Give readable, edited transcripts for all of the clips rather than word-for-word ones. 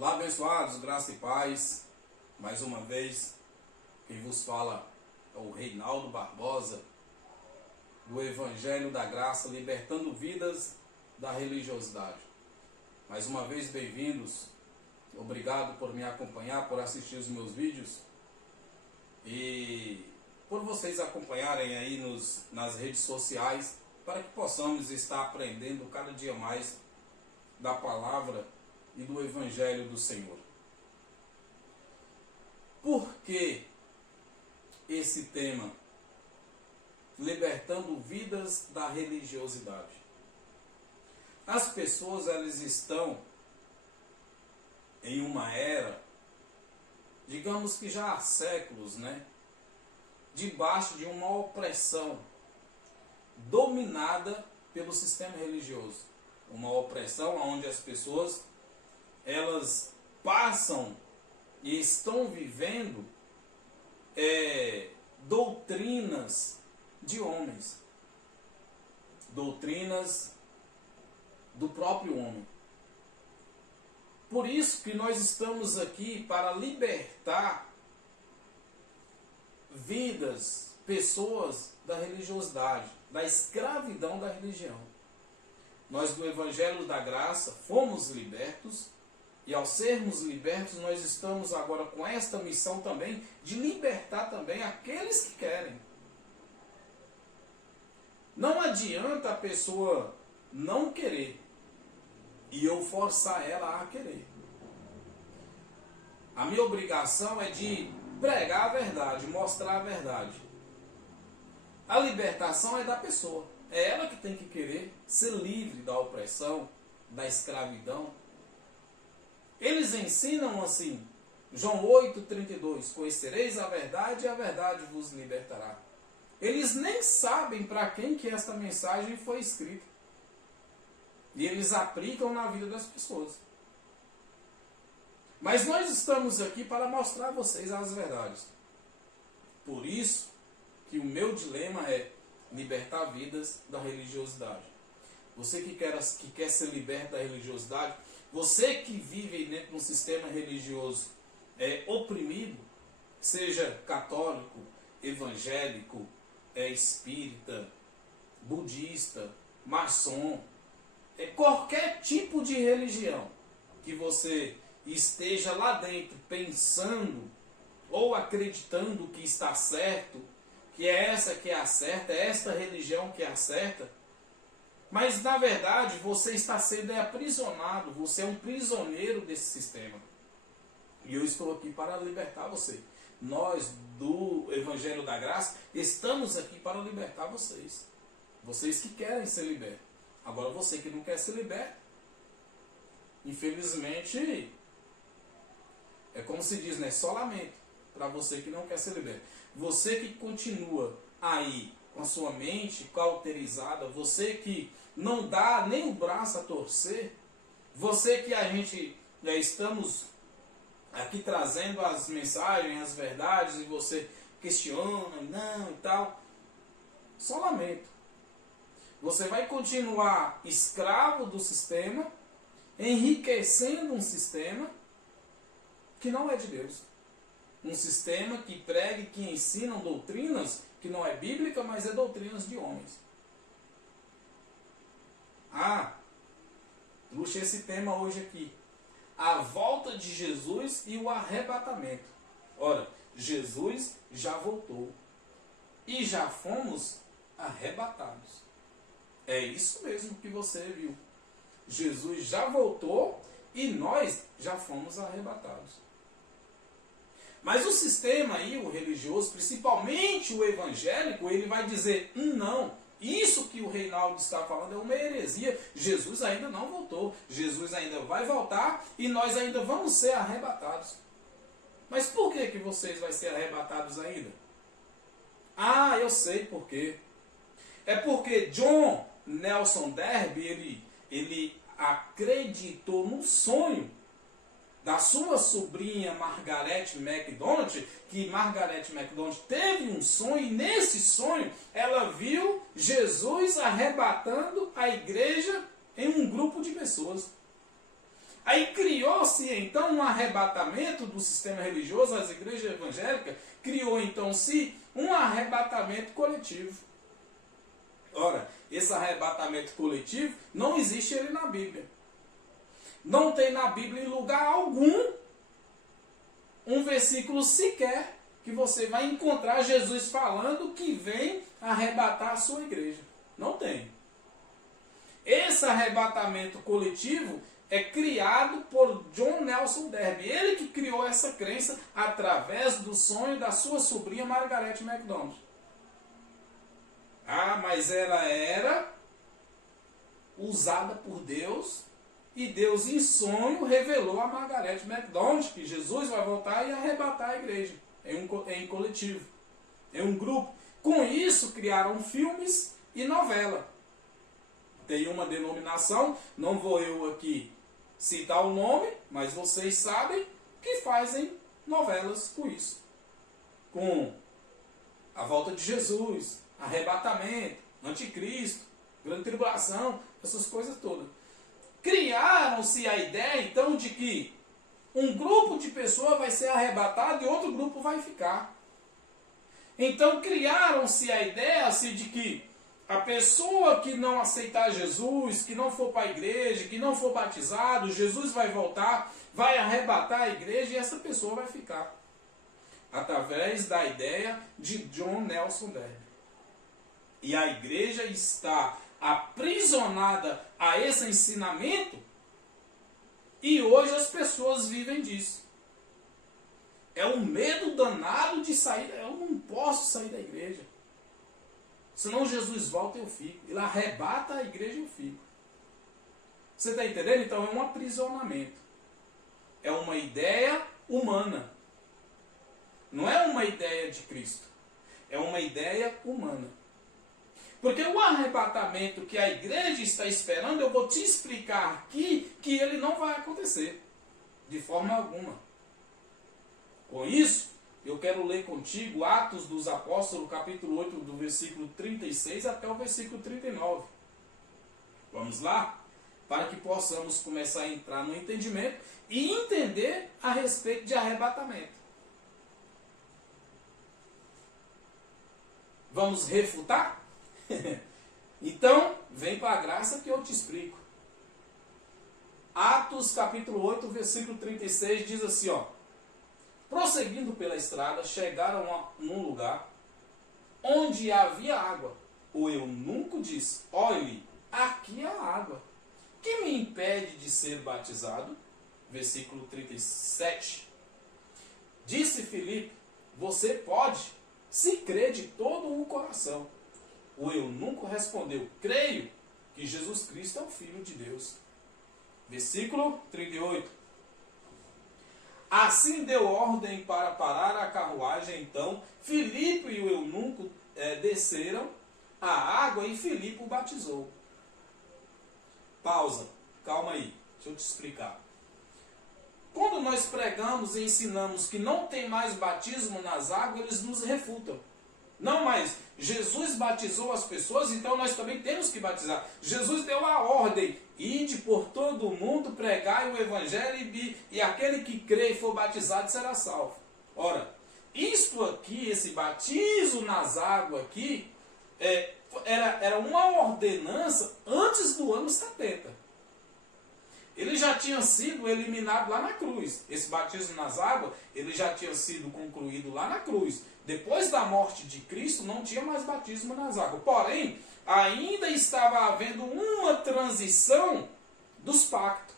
Olá, abençoados, graça e paz. Mais uma vez, quem vos fala é o Reinaldo Barbosa, do Evangelho da Graça, libertando vidas da religiosidade. Mais uma vez, bem-vindos. Obrigado por me acompanhar, por assistir os meus vídeos e por vocês acompanharem aí nas redes sociais, para que possamos estar aprendendo cada dia mais da palavra e do Evangelho do Senhor. Por que esse tema? Libertando vidas da religiosidade. As pessoas, elas estão em uma era, digamos que já há séculos, debaixo de uma opressão dominada pelo sistema religioso. Uma opressão onde as pessoas, elas passam e estão vivendo doutrinas de homens, doutrinas do próprio homem. Por isso que nós estamos aqui para libertar vidas, pessoas da religiosidade, da escravidão da religião. Nós do Evangelho da Graça fomos libertos e ao sermos libertos nós estamos agora com esta missão também de libertar também aqueles que querem. Não adianta a pessoa não querer e eu forçar ela a querer. A minha obrigação é de pregar a verdade, mostrar a verdade. A libertação é da pessoa. É ela que tem que querer ser livre da opressão, da escravidão. Eles ensinam assim, João 8,32, conhecereis a verdade e a verdade vos libertará. Eles nem sabem para quem que esta mensagem foi escrita. E eles aplicam na vida das pessoas. Mas nós estamos aqui para mostrar a vocês as verdades. Por isso que o meu dilema é libertar vidas da religiosidade. Você que quer ser liberto da religiosidade, você que vive dentro de um sistema religioso oprimido, seja católico, evangélico, espírita, budista, maçom, qualquer tipo de religião que você esteja lá dentro pensando ou acreditando que está certo, que é essa que é a certa, é esta religião que é a certa, mas na verdade você está sendo aprisionado, você é um prisioneiro desse sistema. E eu estou aqui para libertar você. Nós do Evangelho da Graça estamos aqui para libertar vocês. Vocês que querem ser libertos. Agora você que não quer ser liberto, infelizmente, é como se diz, só lamento para você que não quer ser liberto. Você que continua aí com a sua mente cauterizada, você que não dá nem o braço a torcer, você que a gente já estamos aqui trazendo as mensagens, as verdades, e você questiona, não e tal, só lamento. Você vai continuar escravo do sistema, enriquecendo um sistema que não é de Deus. Um sistema que prega e que ensina doutrinas que não é bíblica, mas é doutrinas de homens. Trouxe esse tema hoje aqui. A volta de Jesus e o arrebatamento. Ora, Jesus já voltou. E já fomos arrebatados. É isso mesmo que você viu. Jesus já voltou e nós já fomos arrebatados. Mas o sistema aí, o religioso, principalmente o evangélico, ele vai dizer, não, isso que o Reinaldo está falando é uma heresia. Jesus ainda não voltou. Jesus ainda vai voltar e nós ainda vamos ser arrebatados. Mas por que vocês vão ser arrebatados ainda? Eu sei por quê. É porque John Nelson Darby, ele acreditou num sonho da sua sobrinha Margaret MacDonald, que Margaret MacDonald teve um sonho, e nesse sonho ela viu Jesus arrebatando a igreja em um grupo de pessoas. Aí criou-se então um arrebatamento do sistema religioso, as igrejas evangélicas, criou então-se um arrebatamento coletivo. Ora, esse arrebatamento coletivo não existe ele na Bíblia. Não tem na Bíblia em lugar algum um versículo sequer que você vai encontrar Jesus falando que vem arrebatar a sua igreja. Não tem. Esse arrebatamento coletivo é criado por John Nelson Darby. Ele que criou essa crença através do sonho da sua sobrinha Margaret MacDonald. Ah, mas ela era usada por Deus e Deus em sonho revelou a Margaret MacDonald que Jesus vai voltar e arrebatar a igreja em coletivo, em um grupo. Com isso criaram filmes e novela. Tem uma denominação, não vou eu aqui citar o nome, mas vocês sabem que fazem novelas com isso. Com a volta de Jesus, arrebatamento, anticristo, grande tribulação, essas coisas todas. Criaram-se a ideia então de que um grupo de pessoas vai ser arrebatado e outro grupo vai ficar. Então criaram-se a ideia assim, de que a pessoa que não aceitar Jesus, que não for para a igreja, que não for batizado, Jesus vai voltar, vai arrebatar a igreja e essa pessoa vai ficar. Através da ideia de John Nelson Darby. E a igreja está aprisionada a esse ensinamento e hoje as pessoas vivem disso. É um medo danado de sair. Eu não posso sair da igreja. Senão Jesus volta e eu fico. Ele arrebata a igreja e eu fico. Você está entendendo? Então é um aprisionamento. É uma ideia humana. Não é uma ideia de Cristo. É uma ideia humana. Porque o arrebatamento que a igreja está esperando, eu vou te explicar aqui que ele não vai acontecer. De forma alguma. Com isso, eu quero ler contigo Atos dos Apóstolos, capítulo 8, do versículo 36 até o versículo 39. Vamos lá? Para que possamos começar a entrar no entendimento e entender a respeito de arrebatamento. Vamos refutar? Então, vem com a graça que eu te explico. Atos capítulo 8, versículo 36 diz assim, ó. Prosseguindo pela estrada, chegaram num lugar onde havia água. O eunuco disse, olhe, aqui há água. Que me impede de ser batizado? Versículo 37. Disse Filipe, você pode, se crê de todo o coração. O eunuco respondeu, creio que Jesus Cristo é o Filho de Deus. Versículo 38. Assim deu ordem para parar a carruagem. Então, Filipe e o eunuco desceram a água e Filipe o batizou. Pausa, calma aí, deixa eu te explicar. Quando nós pregamos e ensinamos que não tem mais batismo nas águas, eles nos refutam. Não, mas Jesus batizou as pessoas, então nós também temos que batizar. Jesus deu a ordem, ide por todo o mundo, pregai o evangelho e aquele que crê e for batizado será salvo. Ora, isto aqui, esse batismo nas águas aqui, era uma ordenança antes do ano 70. Ele já tinha sido eliminado lá na cruz. Esse batismo nas águas, ele já tinha sido concluído lá na cruz. Depois da morte de Cristo, não tinha mais batismo nas águas. Porém, ainda estava havendo uma transição dos pactos.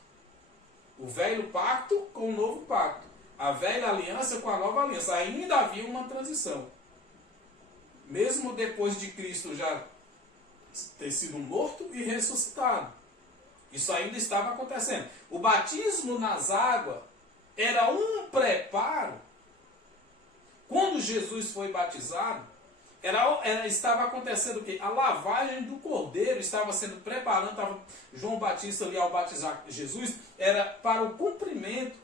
O velho pacto com o novo pacto. A velha aliança com a nova aliança. Ainda havia uma transição. Mesmo depois de Cristo já ter sido morto e ressuscitado. Isso ainda estava acontecendo. O batismo nas águas era um preparo. Quando Jesus foi batizado, estava acontecendo o quê? A lavagem do cordeiro estava sendo preparando. João Batista ali ao batizar Jesus, era para o cumprimento,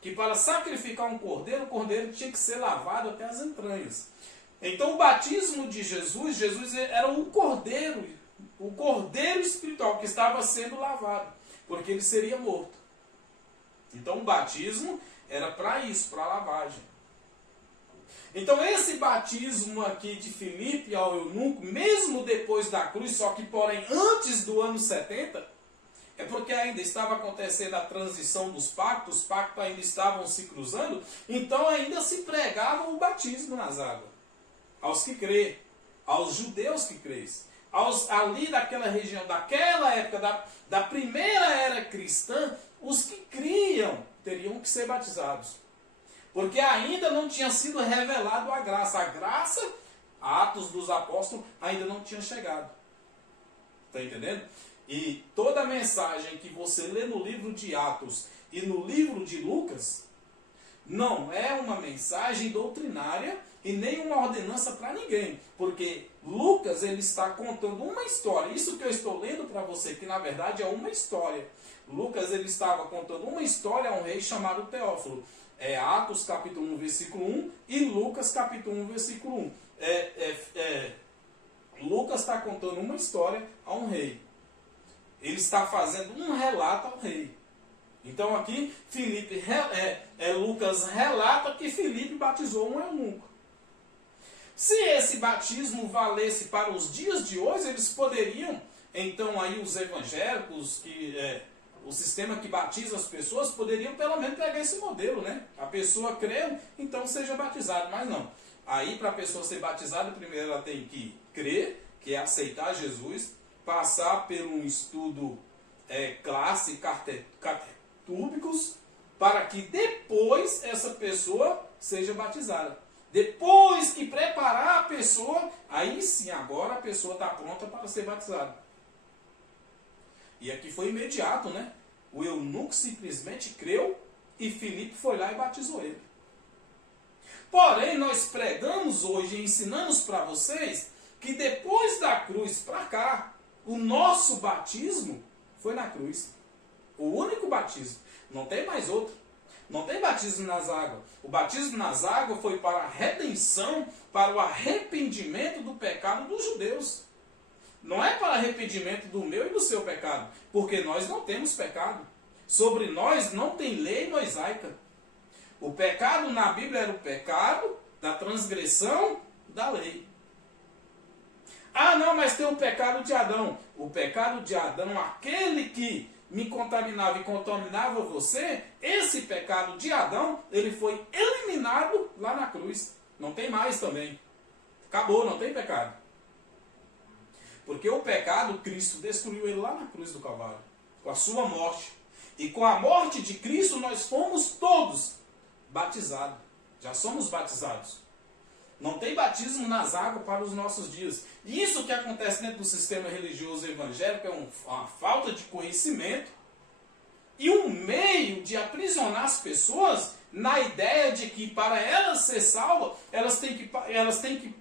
que para sacrificar um cordeiro, o cordeiro tinha que ser lavado até as entranhas. Então o batismo de Jesus era o cordeiro espiritual que estava sendo lavado, porque ele seria morto. Então o batismo era para isso, para lavagem. Então esse batismo aqui de Filipe ao eunuco, mesmo depois da cruz, só que porém antes do ano 70, é porque ainda estava acontecendo a transição dos pactos, os pactos ainda estavam se cruzando, então ainda se pregava o batismo nas águas. Aos que crê, aos judeus que crêem, aos ali daquela região, daquela época, da primeira era cristã, os que criam teriam que ser batizados. Porque ainda não tinha sido revelado a graça. A graça, Atos dos Apóstolos, ainda não tinha chegado. Está entendendo? E toda a mensagem que você lê no livro de Atos e no livro de Lucas, não é uma mensagem doutrinária e nem uma ordenança para ninguém. Porque Lucas, ele está contando uma história. Isso que eu estou lendo para você, que na verdade é uma história. Lucas, ele estava contando uma história a um rei chamado Teófilo. É Atos capítulo 1, versículo 1 e Lucas capítulo 1, versículo 1. Lucas está contando uma história a um rei. Ele está fazendo um relato ao rei. Então aqui Lucas relata que Filipe batizou um eunuco. Se esse batismo valesse para os dias de hoje, eles poderiam, então aí os evangélicos, o sistema que batiza as pessoas, poderiam pelo menos pegar esse modelo, né? A pessoa creu, então seja batizado. Mas não. Aí para a pessoa ser batizada, primeiro ela tem que crer, que é aceitar Jesus, passar por um estudo classe, catetúbicos, para que depois essa pessoa seja batizada. Depois que preparar a pessoa, aí sim, agora a pessoa está pronta para ser batizada. E aqui foi imediato, né? O eunuco simplesmente creu e Filipe foi lá e batizou ele. Porém, nós pregamos hoje e ensinamos para vocês que depois da cruz para cá, o nosso batismo foi na cruz. O único batismo. Não tem mais outro. Não tem batismo nas águas. O batismo nas águas foi para a redenção, para o arrependimento do pecado dos judeus. Não é para arrependimento do meu e do seu pecado, porque nós não temos pecado. Sobre nós não tem lei mosaica. O pecado na Bíblia era o pecado da transgressão da lei. Ah, não, mas tem o pecado de Adão. O pecado de Adão, aquele que me contaminava e contaminava você, esse pecado de Adão, ele foi eliminado lá na cruz. Não tem mais também. Acabou, não tem pecado. Porque o pecado, Cristo destruiu ele lá na cruz do Calvário, com a sua morte. E com a morte de Cristo, nós fomos todos batizados. Já somos batizados. Não tem batismo nas águas para os nossos dias. E isso que acontece dentro do sistema religioso evangélico é uma falta de conhecimento e um meio de aprisionar as pessoas na ideia de que para elas ser salvas, elas têm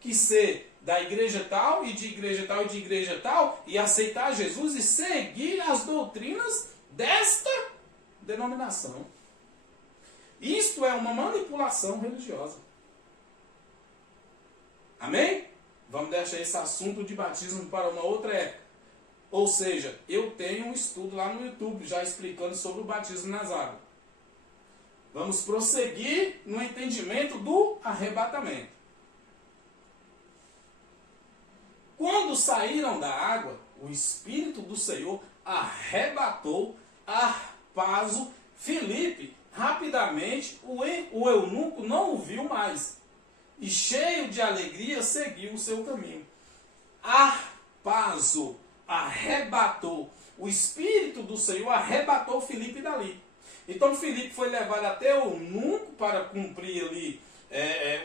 que ser da igreja tal, e de igreja tal, e de igreja tal, e aceitar Jesus e seguir as doutrinas desta denominação. Isto é uma manipulação religiosa. Amém? Vamos deixar esse assunto de batismo para uma outra época. Ou seja, eu tenho um estudo lá no YouTube já explicando sobre o batismo nas águas. Vamos prosseguir no entendimento do arrebatamento. Quando saíram da água, o Espírito do Senhor arrebatou Arpazo, Filipe. Rapidamente, o eunuco não o viu mais. E cheio de alegria, seguiu o seu caminho. Arpazo arrebatou. O Espírito do Senhor arrebatou Filipe dali. Então Filipe foi levado até o eunuco para cumprir ali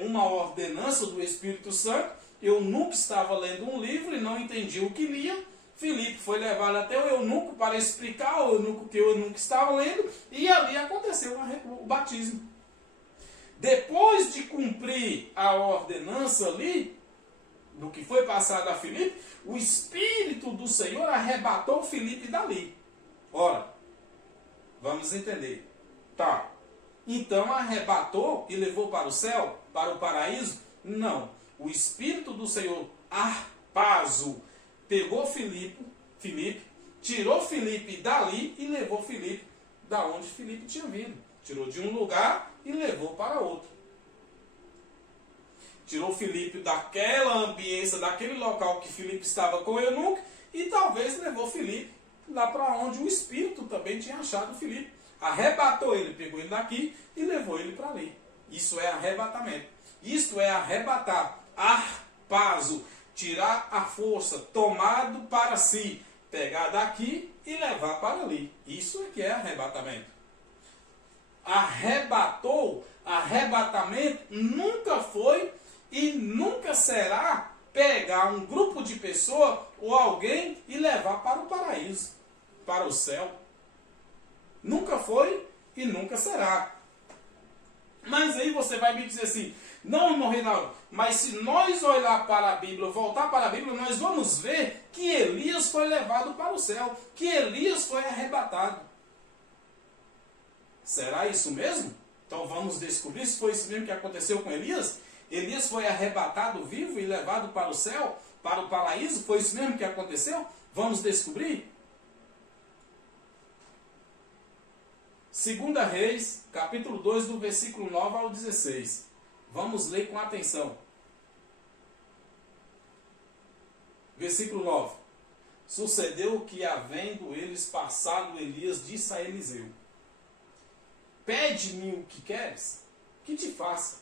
uma ordenança do Espírito Santo. Eu nunca estava lendo um livro e não entendi o que lia. Filipe foi levado até o eunuco para explicar ao eunuco o que o eunuco estava lendo. E ali aconteceu o batismo. Depois de cumprir a ordenança ali, do que foi passado a Filipe, o Espírito do Senhor arrebatou Filipe dali. Ora, vamos entender. Tá. Então arrebatou e levou para o céu, para o paraíso? Não. O Espírito do Senhor, Arpazo, pegou Filipe, tirou Filipe dali e levou Filipe da onde Filipe tinha vindo. Tirou de um lugar e levou para outro. Tirou Filipe daquela ambiência, daquele local que Filipe estava com o eunuco, e talvez levou Filipe lá para onde o Espírito também tinha achado Filipe. Arrebatou ele, pegou ele daqui e levou ele para ali. Isso é arrebatamento. Isto é arrebatar, arpazo, tirar a força, tomado para si, pegar daqui e levar para ali. Isso é que é arrebatamento. Arrebatou, arrebatamento nunca foi e nunca será pegar um grupo de pessoas ou alguém e levar para o paraíso, para o céu. Nunca foi e nunca será. Mas aí você vai me dizer assim, não, irmão Reinaldo, mas se nós olhar para a Bíblia, voltar para a Bíblia, nós vamos ver que Elias foi levado para o céu, que Elias foi arrebatado. Será isso mesmo? Então vamos descobrir se foi isso mesmo que aconteceu com Elias. Elias foi arrebatado vivo e levado para o céu, para o paraíso. Foi isso mesmo que aconteceu? Vamos descobrir? 2 Reis, capítulo 2, do versículo 9 ao 16. Vamos ler com atenção. Versículo 9. Sucedeu que, havendo eles passado, Elias disse a Eliseu: pede-me o que queres, que te faça,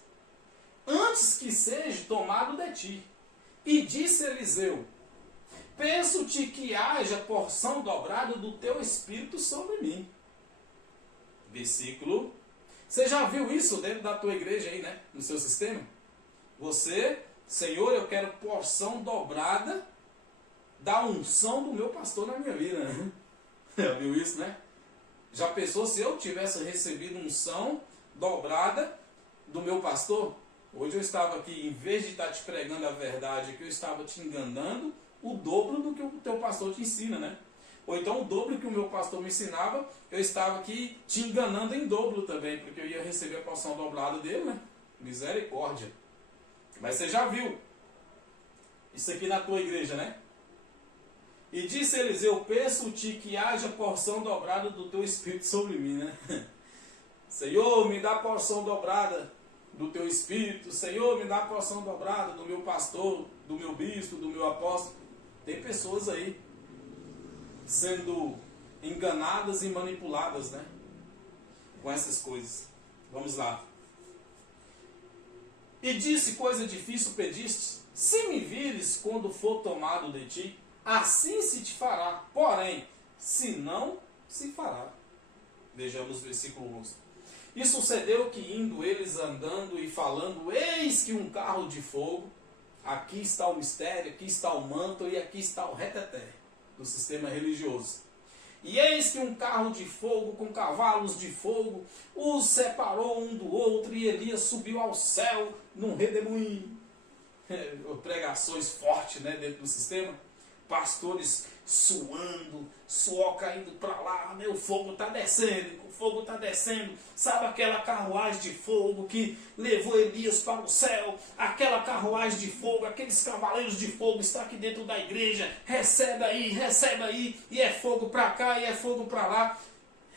antes que seja tomado de ti. E disse Eliseu: peço-te que haja porção dobrada do teu espírito sobre mim. Versículo. Você já viu isso dentro da tua igreja aí, né? No seu sistema? Você, Senhor, eu quero porção dobrada da unção do meu pastor na minha vida. Né? Já viu isso, né? Já pensou se eu tivesse recebido unção dobrada do meu pastor? Hoje eu estava aqui, em vez de estar te pregando a verdade, que eu estava te enganando, o dobro do que o teu pastor te ensina, né? Ou então o dobro que o meu pastor me ensinava, eu estava aqui te enganando em dobro também, porque eu ia receber a porção dobrada dele, né? Misericórdia. Mas você já viu isso aqui na tua igreja, né? E disse Eliseu: peço-te que haja porção dobrada do teu espírito sobre mim, né? Senhor, me dá porção dobrada do teu espírito. Senhor, me dá porção dobrada do meu pastor, do meu bispo, do meu apóstolo. Tem pessoas aí sendo enganadas e manipuladas, né? Com essas coisas. Vamos lá. E disse: coisa difícil pediste, se me vires quando for tomado de ti, assim se te fará, porém, se não, se fará. Vejamos o versículo 11. E sucedeu que, indo eles andando e falando, eis que um carro de fogo, aqui está o mistério, aqui está o manto e aqui está o reteté do sistema religioso. E eis que um carro de fogo com cavalos de fogo os separou um do outro, e Elias subiu ao céu num redemoinho. Pregações fortes, né, dentro do sistema. Pastores suando, suor caindo para lá, né? O fogo está descendo, o fogo está descendo. Sabe aquela carruagem de fogo que levou Elias para o céu? Aquela carruagem de fogo, aqueles cavaleiros de fogo está aqui dentro da igreja. Recebe aí, e é fogo para cá, e é fogo para lá.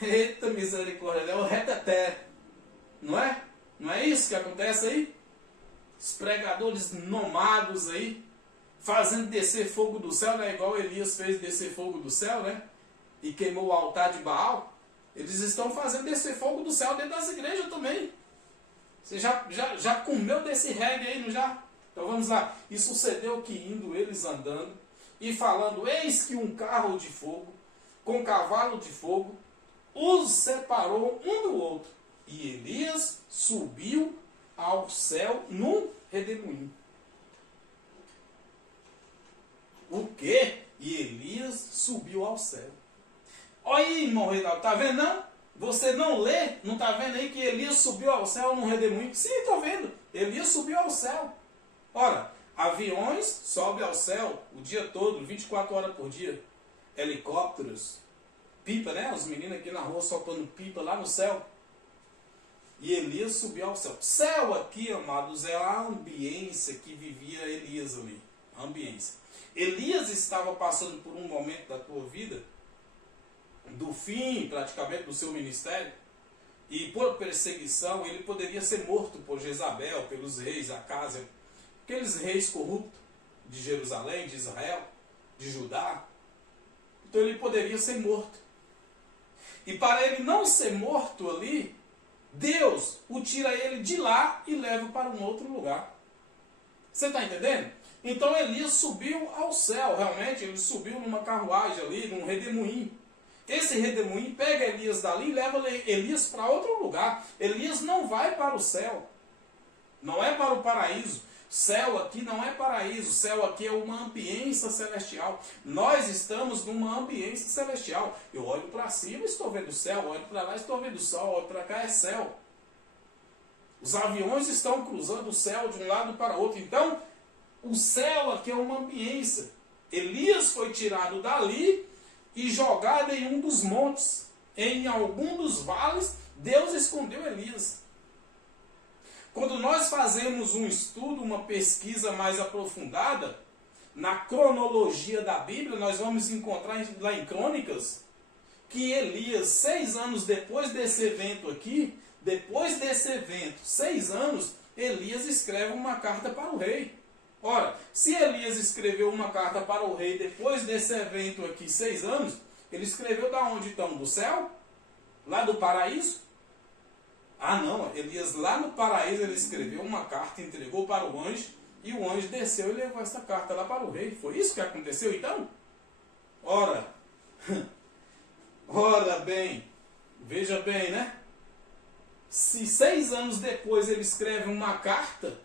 Eita misericórdia, é o reteté, não é? Não é isso que acontece aí? Os pregadores nomados aí, fazendo descer fogo do céu, né? Igual Elias fez descer fogo do céu, né? E queimou o altar de Baal. Eles estão fazendo descer fogo do céu dentro das igrejas também. Você já comeu desse reggae aí, não já? Então vamos lá. E sucedeu que, indo eles andando e falando, eis que um carro de fogo, com cavalo de fogo, os separou um do outro. E Elias subiu ao céu num redemoinho. O quê? E Elias subiu ao céu. Olha aí, irmão Reinaldo, tá vendo não? Você não lê? Não tá vendo aí que Elias subiu ao céu num redemoinho? Sim, tô vendo. Elias subiu ao céu. Ora, aviões sobem ao céu o dia todo, 24 horas por dia. Helicópteros, pipa, né? Os meninos aqui na rua soltando pipa lá no céu. E Elias subiu ao céu. Céu aqui, amados, é a ambiência que vivia Elias ali. A ambiência. Elias estava passando por um momento da tua vida do fim, praticamente, do seu ministério, e por perseguição, ele poderia ser morto por Jezabel, pelos reis, Acásia, aqueles reis corruptos de Jerusalém, de Israel, de Judá. Então ele poderia ser morto. E para ele não ser morto ali, Deus o tira ele de lá e leva para um outro lugar. Você está entendendo? Então Elias subiu ao céu, realmente, ele subiu numa carruagem ali, num redemoinho. Esse redemoinho pega Elias dali e leva Elias para outro lugar. Elias não vai para o céu. Não é para o paraíso. Céu aqui não é paraíso. Céu aqui é uma ambiência celestial. Nós estamos numa ambiência celestial. Eu olho para cima e estou vendo o céu. Olho para lá e estou vendo o sol. Olho para cá é céu. Os aviões estão cruzando o céu de um lado para o outro. Então, o céu aqui é uma ambiência. Elias foi tirado dali e jogado em um dos montes. Em algum dos vales, Deus escondeu Elias. Quando nós fazemos um estudo, uma pesquisa mais aprofundada, na cronologia da Bíblia, nós vamos encontrar lá em Crônicas, que Elias, 6 anos depois desse evento aqui, depois desse evento, 6 anos, Elias escreve uma carta para o rei. Ora, se Elias escreveu uma carta para o rei depois desse evento aqui, 6 anos, ele escreveu da onde então? Do céu? Lá do paraíso? Ah não, Elias lá no paraíso ele escreveu uma carta, entregou para o anjo, e o anjo desceu e levou essa carta lá para o rei. Foi isso que aconteceu então? Ora, ora bem, veja bem, né? Se 6 anos depois ele escreve uma carta,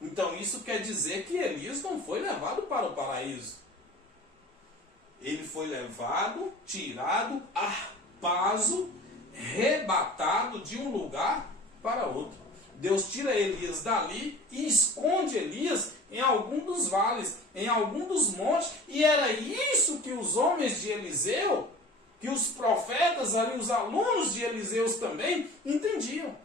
então isso quer dizer que Elias não foi levado para o paraíso. Ele foi levado, tirado, arpazo, rebatado de um lugar para outro. Deus tira Elias dali e esconde Elias em algum dos vales, em algum dos montes. E era isso que os homens de Eliseu, que os profetas ali, os alunos de Eliseu também entendiam.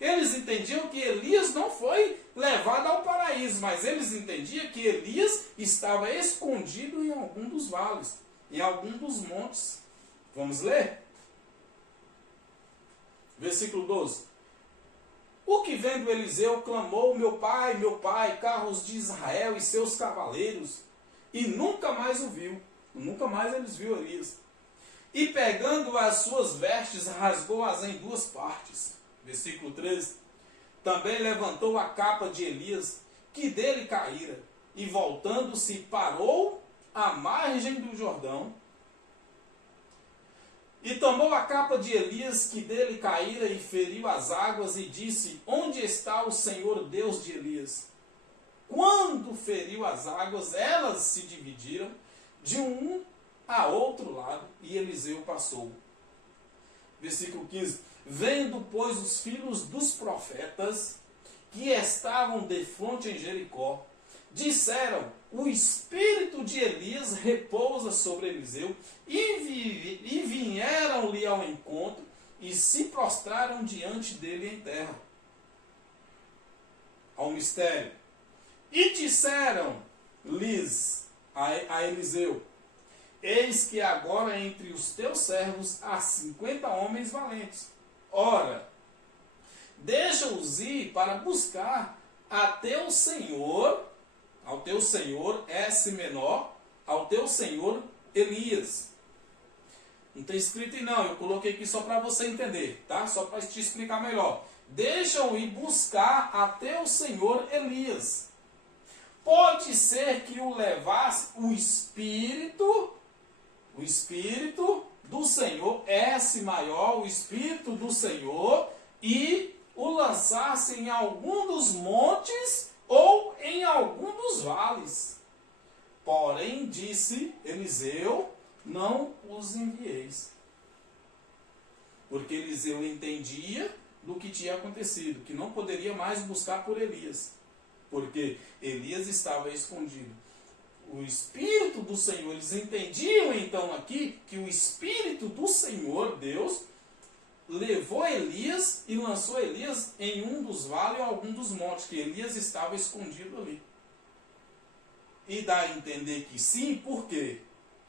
Eles entendiam que Elias não foi levado ao paraíso, mas eles entendiam que Elias estava escondido em algum dos vales, em algum dos montes. Vamos ler? Versículo 12. O que vendo Eliseu clamou, meu pai, carros de Israel e seus cavaleiros, e nunca mais o viu. Nunca mais eles viram Elias. E pegando as suas vestes, rasgou-as em 2 partes. Versículo 13. Também levantou a capa de Elias, que dele caíra, e voltando-se parou à margem do Jordão. E tomou a capa de Elias, que dele caíra, e feriu as águas, e disse, onde está o Senhor Deus de Elias? Quando feriu as águas, elas se dividiram de um a outro lado, e Eliseu passou. Versículo 15. Vendo, pois, os filhos dos profetas, que estavam defronte em Jericó, disseram, o espírito de Elias repousa sobre Eliseu, e vieram-lhe ao encontro, e se prostraram diante dele em terra. Ao mistério. E disseram-lhes a Eliseu, eis que agora entre os teus servos há 50 homens valentes. Ora, deixa-os ir para buscar a teu senhor, ao teu senhor S menor, ao teu senhor Elias. Não tem escrito aí não, eu coloquei aqui só para você entender, tá? Só para te explicar melhor. Deixa-o ir buscar a teu senhor Elias. Pode ser que o levasse o espírito do Senhor, S maior, o Espírito do Senhor, e o lançasse em algum dos montes ou em algum dos vales. Porém, disse Eliseu, não os envieis. Porque Eliseu entendia do que tinha acontecido, que não poderia mais buscar por Elias, porque Elias estava escondido. O Espírito do Senhor, eles entendiam então aqui que o Espírito do Senhor, Deus, levou Elias e lançou Elias em um dos vales ou algum dos montes, que Elias estava escondido ali. E dá a entender que sim, por quê?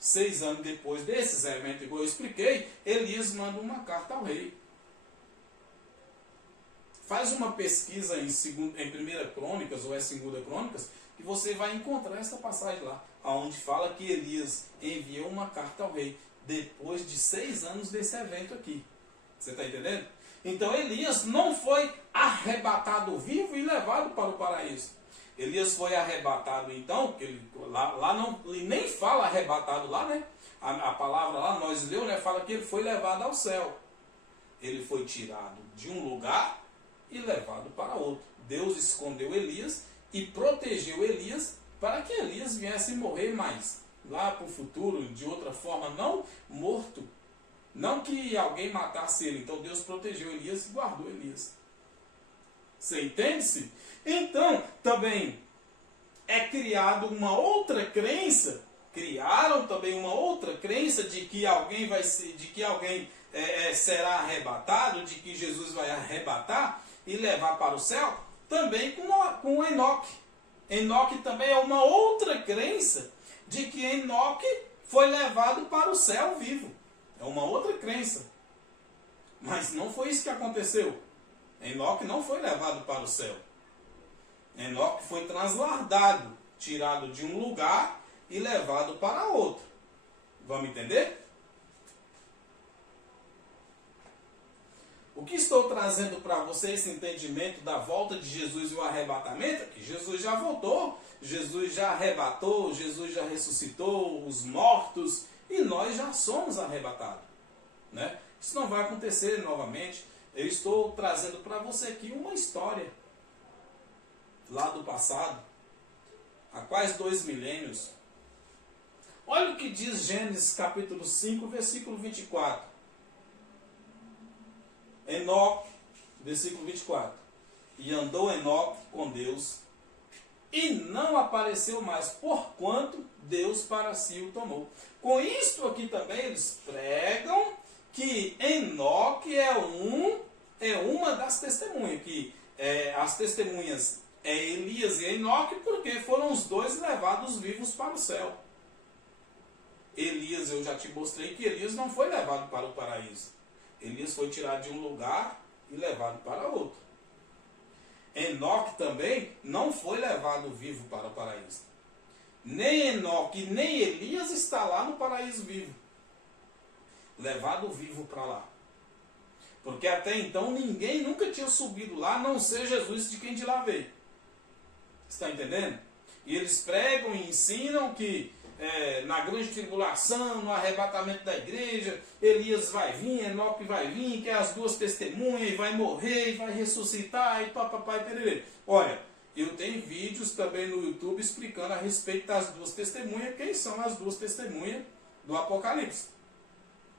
6 anos depois desses eventos, igual eu expliquei, Elias manda uma carta ao rei. Faz uma pesquisa em 1 Crônicas ou 2 Crônicas, que você vai encontrar essa passagem lá, onde fala que Elias enviou uma carta ao rei, depois de 6 anos desse evento aqui. Você está entendendo? Então Elias não foi arrebatado vivo e levado para o paraíso. Elias foi arrebatado então, porque lá não, ele nem fala arrebatado lá, né? A palavra lá, nós leu, né? Fala que ele foi levado ao céu. Ele foi tirado de um lugar e levado para outro. Deus escondeu Elias e protegeu Elias para que Elias viesse morrer mais lá para o futuro, de outra forma, não morto. Não que alguém matasse ele. Então Deus protegeu Elias e guardou Elias. Você entende-se? Então, também é criado uma outra crença. Criaram também uma outra crença de que alguém vai ser, de que alguém será arrebatado, de que Jesus vai arrebatar e levar para o céu, também com Enoque. Enoque também é uma outra crença de que Enoque foi levado para o céu vivo. É uma outra crença. Mas não foi isso que aconteceu. Enoque não foi levado para o céu. Enoque foi transladado, tirado de um lugar e levado para outro. Vamos entender? O que estou trazendo para você esse entendimento da volta de Jesus e o arrebatamento é que Jesus já voltou, Jesus já arrebatou, Jesus já ressuscitou os mortos e nós já somos arrebatados, né? Isso não vai acontecer novamente. Eu estou trazendo para você aqui uma história lá do passado, há quase 2 milênios. Olha o que diz Gênesis capítulo 5, versículo 24. Enoque, versículo 24. E andou Enoque com Deus, e não apareceu mais, porquanto Deus para si o tomou. Com isto aqui também eles pregam que Enoque é uma das testemunhas, que as testemunhas é Elias e Enoque, porque foram os dois levados vivos para o céu. Elias, eu já te mostrei que Elias não foi levado para o paraíso. Elias foi tirado de um lugar e levado para outro. Enoque também não foi levado vivo para o paraíso. Nem Enoque, nem Elias está lá no paraíso vivo. Levado vivo para lá. Porque até então ninguém nunca tinha subido lá, a não ser Jesus de quem de lá veio. Está entendendo? E eles pregam e ensinam que na grande tribulação, no arrebatamento da igreja, Elias vai vir, Enoque vai vir, que é as duas testemunhas, e vai morrer, e vai ressuscitar, e papapá e pererê. Olha, eu tenho vídeos também no YouTube explicando a respeito das duas testemunhas, quem são as duas testemunhas do Apocalipse.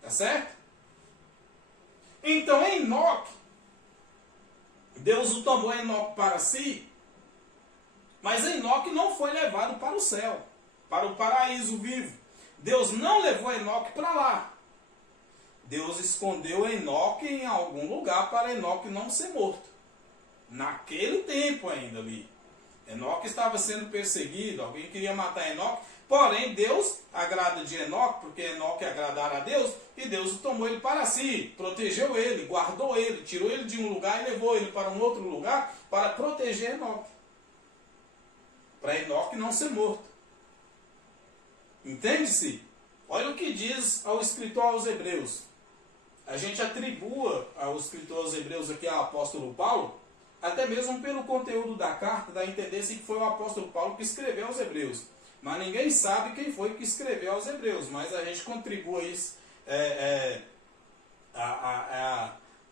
Tá certo? Então, Enoque, Deus o tomou Enoque para si, mas Enoque não foi levado para o céu, para o paraíso vivo. Deus não levou Enoque para lá. Deus escondeu Enoque em algum lugar para Enoque não ser morto. Naquele tempo ainda ali. Enoque estava sendo perseguido, alguém queria matar Enoque, porém Deus agrada de Enoque, porque Enoque agradara a Deus, e Deus o tomou ele para si, protegeu ele, guardou ele, tirou ele de um lugar e levou ele para um outro lugar para proteger Enoque. Para Enoque não ser morto. Entende-se? Olha o que diz ao escritor aos Hebreus. A gente atribua ao escritor aos Hebreus aqui ao apóstolo Paulo, até mesmo pelo conteúdo da carta, dá a entender-se que foi o apóstolo Paulo que escreveu aos Hebreus. Mas ninguém sabe quem foi que escreveu aos Hebreus, mas a gente contribui isso,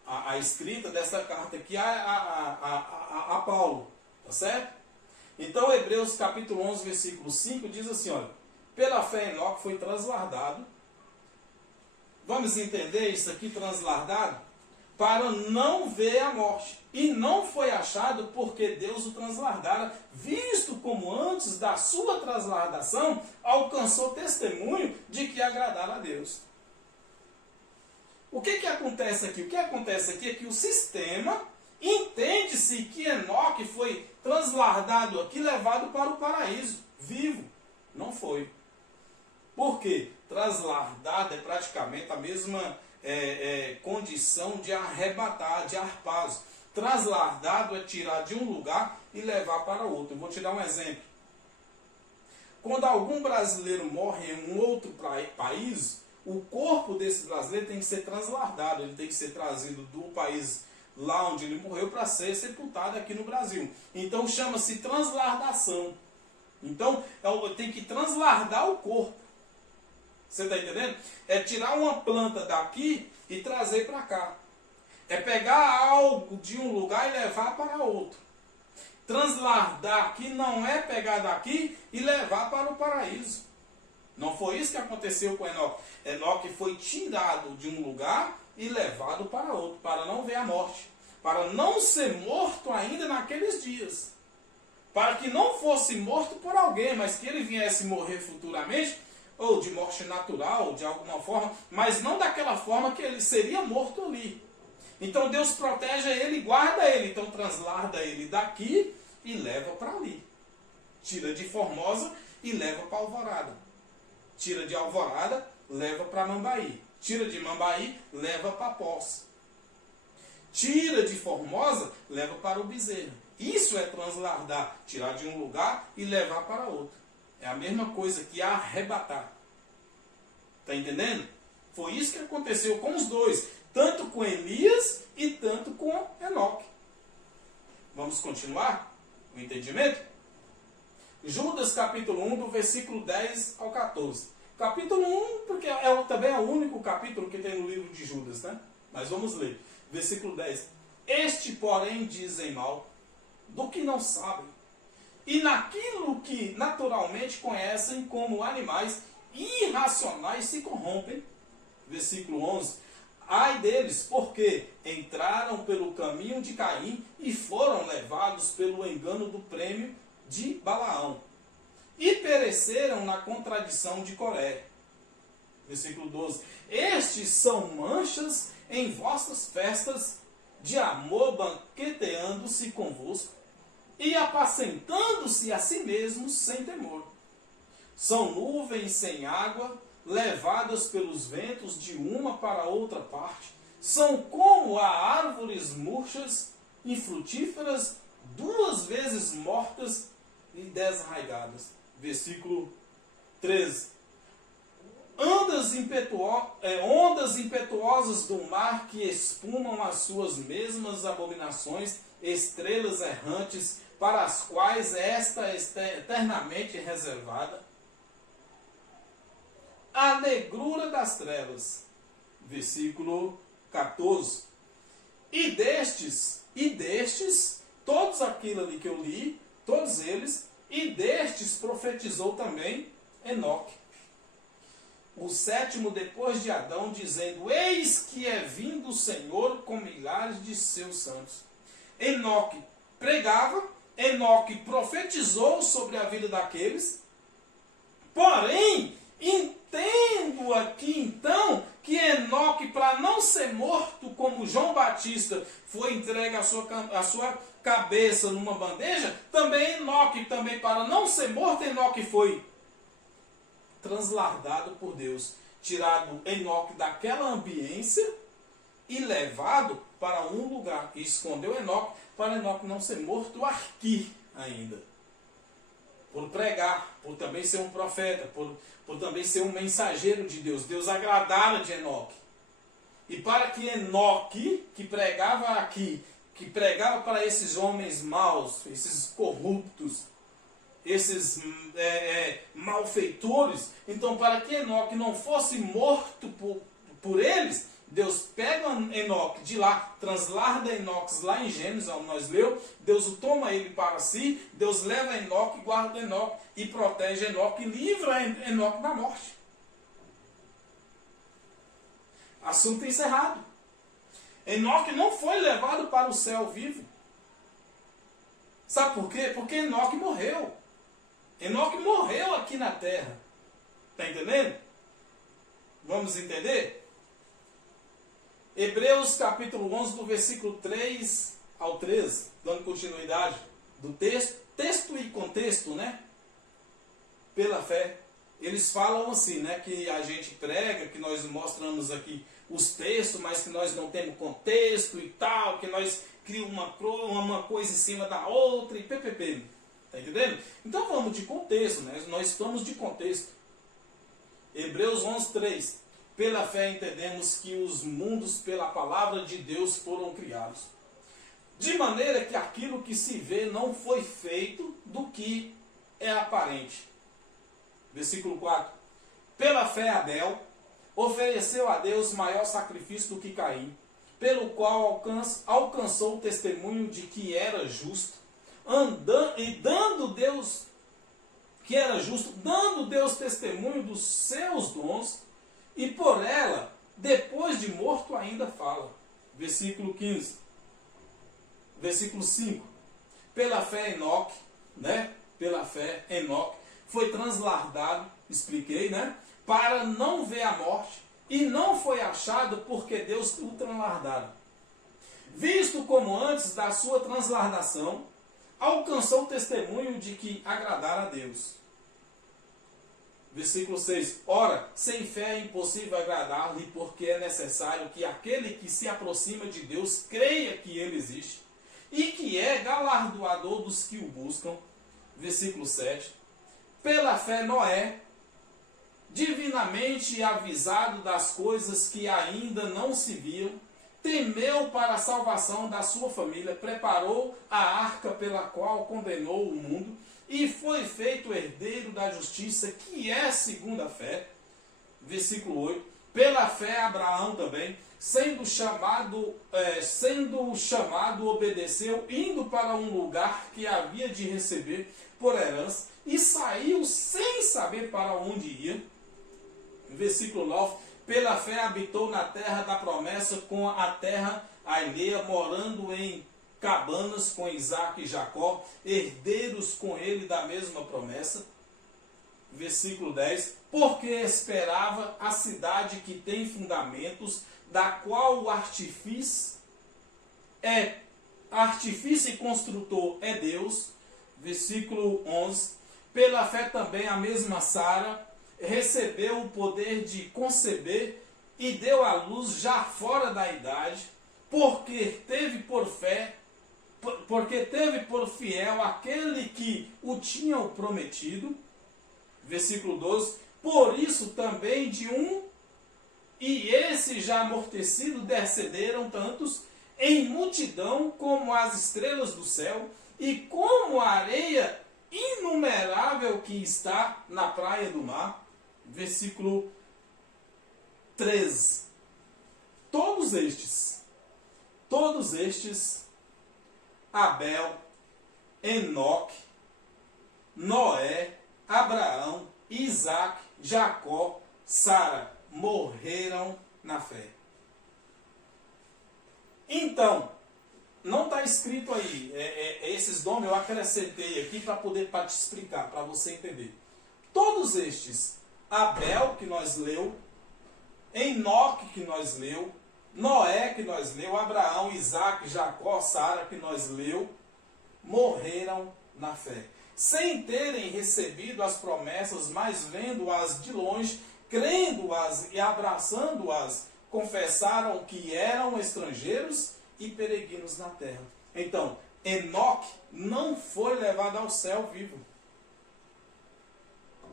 a escrita dessa carta aqui a Paulo. Tá certo? Então, Hebreus capítulo 11, versículo 5 diz assim, olha, pela fé Enoque foi transladado. Vamos entender isso aqui, transladado? Para não ver a morte. E não foi achado porque Deus o transladara, visto como antes da sua transladação alcançou testemunho de que agradara a Deus. O que acontece aqui? O que acontece aqui é que o sistema entende-se que Enoque foi transladado aqui, levado para o paraíso, vivo. Não foi. Por quê? Traslardado é praticamente a mesma condição de arrebatar, de harpazo. Traslardado é tirar de um lugar e levar para outro. Eu vou te dar um exemplo. Quando algum brasileiro morre em um outro país, o corpo desse brasileiro tem que ser traslardado, ele tem que ser trazido do país lá onde ele morreu para ser sepultado aqui no Brasil. Então chama-se translardação. Então tem que translardar o corpo. Você está entendendo? É tirar uma planta daqui e trazer para cá. É pegar algo de um lugar e levar para outro. Translardar aqui não é pegar daqui e levar para o paraíso. Não foi isso que aconteceu com Enoque. Enoque foi tirado de um lugar e levado para outro, para não ver a morte. Para não ser morto ainda naqueles dias. Para que não fosse morto por alguém, mas que ele viesse morrer futuramente, ou de morte natural, de alguma forma, mas não daquela forma que ele seria morto ali. Então Deus protege ele e guarda ele. Então translarda ele daqui e leva para ali. Tira de Formosa e leva para Alvorada. Tira de Alvorada, leva para Mambaí. Tira de Mambaí, leva para Poços. Tira de Formosa, leva para o Bezerra. Isso é translardar, tirar de um lugar e levar para outro. É a mesma coisa que arrebatar. Está entendendo? Foi isso que aconteceu com os dois. Tanto com Elias e tanto com Enoque. Vamos continuar o entendimento? Judas capítulo 1, do versículo 10 ao 14. Capítulo 1, porque também é o único capítulo que tem no livro de Judas, né? Mas vamos ler. Versículo 10. Este, porém, dizem mal do que não sabem, e naquilo que naturalmente conhecem como animais irracionais se corrompem. Versículo 11. Ai deles, porque entraram pelo caminho de Caim e foram levados pelo engano do prêmio de Balaão, e pereceram na contradição de Coré. Versículo 12. Estes são manchas em vossas festas, de amor banqueteando-se convosco, e apacentando-se a si mesmos sem temor. São nuvens sem água, levadas pelos ventos de uma para outra parte. São como a árvores murchas, infrutíferas, 2 vezes mortas e desarraigadas. Versículo 13. Ondas impetuosas do mar que espumam as suas mesmas abominações, estrelas errantes, para as quais esta é eternamente reservada. A negrura das trevas. Versículo 14. E destes, todos aquilo ali que eu li, todos eles, e destes profetizou também Enoque, o 7º depois de Adão, dizendo: eis que é vindo o Senhor com milhares de seus santos. Enoque pregava, Enoque profetizou sobre a vida daqueles, porém, entendo aqui então que Enoque, para não ser morto como João Batista foi entregue a sua cabeça numa bandeja, também Enoque, também para não ser morto, Enoque foi translardado por Deus, tirado Enoque daquela ambiência e levado para um lugar, e escondeu Enoque para Enoque não ser morto aqui ainda, por pregar, por também ser um profeta, por também ser um mensageiro de Deus. Deus agradara de Enoque, e para que Enoque, que pregava aqui, que pregava para esses homens maus, esses corruptos, esses malfeitores, então para que Enoque não fosse morto por eles, Deus pega Enoque de lá, translarda Enoque lá em Gênesis, onde nós leu, Deus o toma ele para si, Deus leva Enoque, guarda Enoque e protege Enoque e livra Enoque da morte. Assunto encerrado. Enoque não foi levado para o céu vivo. Sabe por quê? Porque Enoque morreu. Enoque morreu aqui na terra. Está entendendo? Vamos entender? Hebreus capítulo 11, do versículo 3 ao 13, dando continuidade do texto e contexto, né? Pela fé, eles falam assim, né, que a gente prega, que nós mostramos aqui os textos, mas que nós não temos contexto e tal, que nós criamos uma coisa em cima da outra e ppp. Tá entendendo? Então vamos de contexto, né? Nós estamos de contexto. Hebreus 11:3. Pela fé entendemos que os mundos pela palavra de Deus foram criados, de maneira que aquilo que se vê não foi feito do que é aparente. Versículo 4. Pela fé Abel ofereceu a Deus maior sacrifício do que Caim, pelo qual alcançou o testemunho de que era justo, dando Deus testemunho dos seus dons, e por ela, depois de morto, ainda fala. Versículo 15. Versículo 5. Pela fé Enoque, né? Pela fé Enoque foi transladado, expliquei, né? Para não ver a morte, e não foi achado porque Deus o transladara. Visto como antes da sua transladação, alcançou o testemunho de que agradara a Deus. Versículo 6. Ora, sem fé é impossível agradar-lhe, porque é necessário que aquele que se aproxima de Deus creia que ele existe e que é galardoador dos que o buscam. Versículo 7. Pela fé Noé, divinamente avisado das coisas que ainda não se viam, temeu para a salvação da sua família, preparou a arca pela qual condenou o mundo, e foi feito herdeiro da justiça, que é segundo a fé. Versículo 8. Pela fé Abraão também, sendo chamado, obedeceu, indo para um lugar que havia de receber por herança, e saiu sem saber para onde ia. Versículo 9. Pela fé habitou na terra da promessa, com a terra alheia, morando em cabanas com Isaac e Jacó, herdeiros com ele da mesma promessa. Versículo 10. Porque esperava a cidade que tem fundamentos, da qual o artífice e construtor é Deus. Versículo 11. Pela fé também a mesma Sara recebeu o poder de conceber e deu à luz já fora da idade, porque teve por fiel aquele que o tinha prometido. Versículo 12. Por isso também de um, e esse já amortecido, descenderam tantos em multidão como as estrelas do céu e como a areia inumerável que está na praia do mar. Versículo 13. Todos estes, Abel, Enoque, Noé, Abraão, Isaac, Jacó, Sara, morreram na fé. Então, não está escrito aí, esses nomes eu acrescentei aqui para te explicar, para você entender. Todos estes, Abel, que nós leu, Enoque, que nós leu, Noé, que nós leu, Abraão, Isaac, Jacó, Sara, que nós leu, morreram na fé, sem terem recebido as promessas, mas vendo-as de longe, crendo-as e abraçando-as, confessaram que eram estrangeiros e peregrinos na terra. Então, Enoque não foi levado ao céu vivo.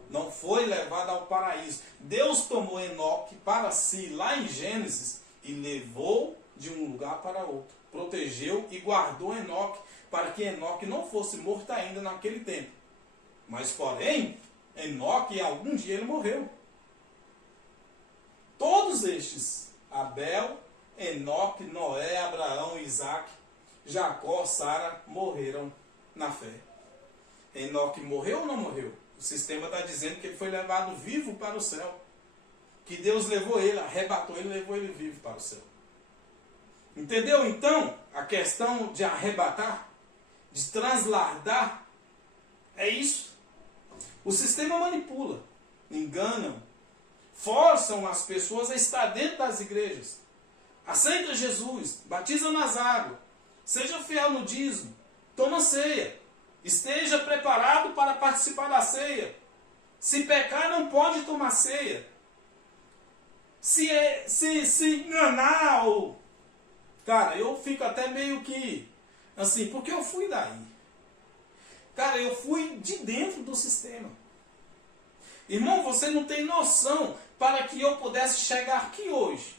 Não foi levado ao paraíso. Deus tomou Enoque para si, lá em Gênesis, e levou de um lugar para outro. Protegeu e guardou Enoque, para que Enoque não fosse morto ainda naquele tempo. Mas, porém, Enoque, algum dia ele morreu. Todos estes, Abel, Enoque, Noé, Abraão, Isaac, Jacó, Sara, morreram na fé. Enoque morreu ou não morreu? O sistema está dizendo que ele foi levado vivo para o céu. Que Deus levou ele, arrebatou ele, levou ele vivo para o céu. Entendeu então a questão de arrebatar, de transladar? É isso. O sistema manipula, enganam, forçam as pessoas a estar dentro das igrejas. Aceita Jesus, batiza nas águas, seja fiel no dízimo, toma ceia, esteja preparado para participar da ceia. Se pecar, não pode tomar ceia. Se enganar, ou... Cara, eu fico até meio que assim, porque eu fui daí. Cara, eu fui de dentro do sistema. Irmão, você não tem noção para que eu pudesse chegar aqui hoje.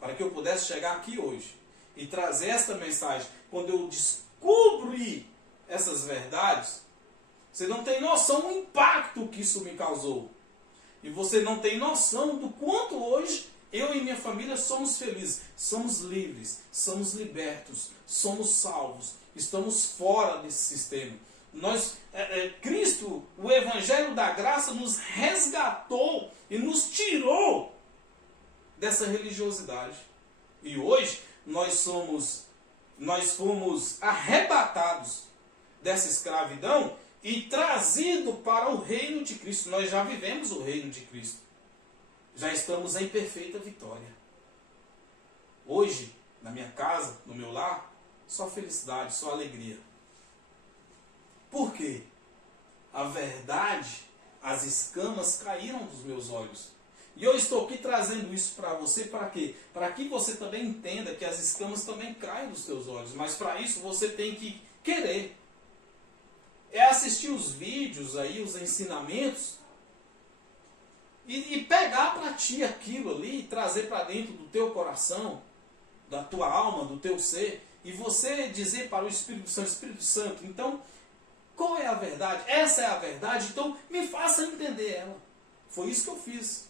Para que eu pudesse chegar aqui hoje e trazer esta mensagem. Quando eu descobri essas verdades, você não tem noção do impacto que isso me causou. E você não tem noção do quanto hoje eu e minha família somos felizes, somos livres, somos libertos, somos salvos, estamos fora desse sistema. Cristo, o Evangelho da Graça, nos resgatou e nos tirou dessa religiosidade. E hoje nós fomos arrebatados dessa escravidão e trazido para o reino de Cristo. Nós já vivemos o reino de Cristo. Já estamos em perfeita vitória. Hoje, na minha casa, no meu lar, só felicidade, só alegria. Por quê? A verdade, as escamas caíram dos meus olhos. E eu estou aqui trazendo isso para você, para quê? Para que você também entenda que as escamas também caem dos seus olhos. Mas para isso você tem que querer. É assistir os vídeos aí, os ensinamentos, e pegar para ti aquilo ali, e trazer para dentro do teu coração, da tua alma, do teu ser, e você dizer para o Espírito Santo, então, qual é a verdade? Essa é a verdade, então me faça entender ela. Foi isso que eu fiz.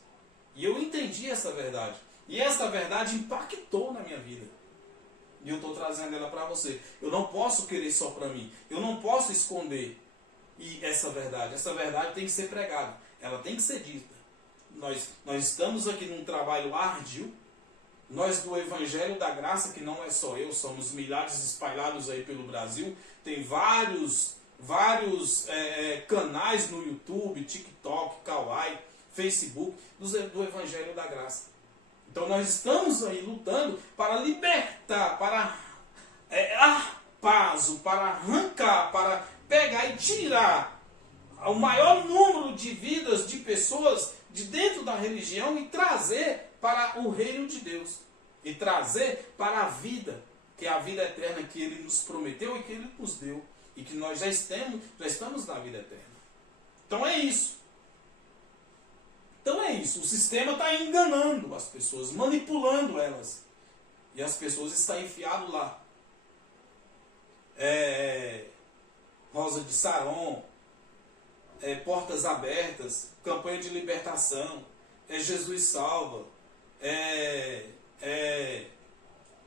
E eu entendi essa verdade. E essa verdade impactou na minha vida. E eu estou trazendo ela para você. Eu não posso querer só para mim. Eu não posso esconder essa verdade tem que ser pregada. Ela tem que ser dita. Nós estamos aqui num trabalho árduo. Nós do Evangelho da Graça, que não é só eu, somos milhares espalhados aí pelo Brasil. Tem vários canais no YouTube, TikTok, Kawaii, Facebook, do Evangelho da Graça. Então nós estamos aí lutando para libertar, para para arrancar, para pegar e tirar o maior número de vidas de pessoas de dentro da religião e trazer para o reino de Deus. E trazer para a vida, que é a vida eterna que Ele nos prometeu e que Ele nos deu. E que nós já estamos na vida eterna. Então é isso. O sistema está enganando as pessoas, manipulando elas. E as pessoas estão enfiadas lá. Rosa de Saron, Portas Abertas, campanha de libertação, Jesus Salva,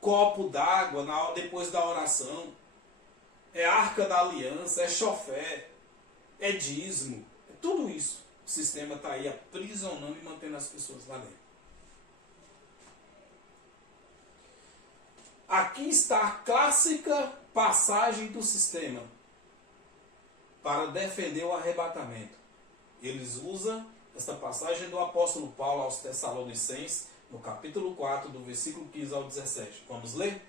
copo d'água depois da oração, Arca da Aliança, chofé, dízimo, tudo isso. O sistema está aí aprisionando e mantendo as pessoas lá dentro. Aqui está a clássica passagem do sistema para defender o arrebatamento. Eles usam esta passagem do apóstolo Paulo aos Tessalonicenses, no capítulo 4, do versículo 15 ao 17. Vamos ler?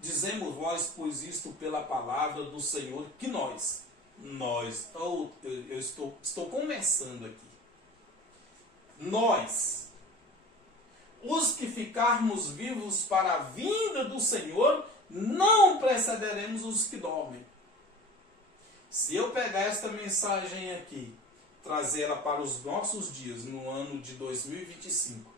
Dizemos vós, pois isto pela palavra do Senhor, que eu estou começando aqui. Nós, os que ficarmos vivos para a vinda do Senhor, não precederemos os que dormem. Se eu pegar esta mensagem aqui, trazer ela para os nossos dias, no ano de 2025,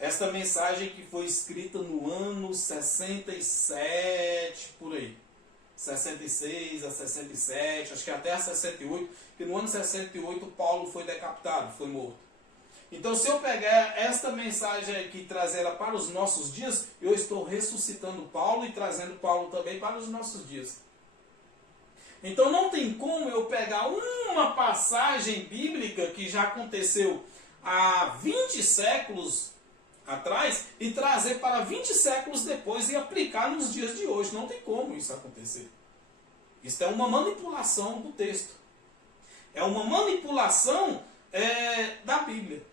esta mensagem que foi escrita no ano 67, por aí, 66 a 67, acho que até a 68, porque no ano 68 Paulo foi decapitado, foi morto. Então se eu pegar esta mensagem aqui e trazer ela para os nossos dias, eu estou ressuscitando Paulo e trazendo Paulo também para os nossos dias. Então não tem como eu pegar uma passagem bíblica que já aconteceu há 20 séculos atrás e trazer para 20 séculos depois e aplicar nos dias de hoje. Não tem como isso acontecer. Isso é uma manipulação do texto. É uma manipulação da Bíblia.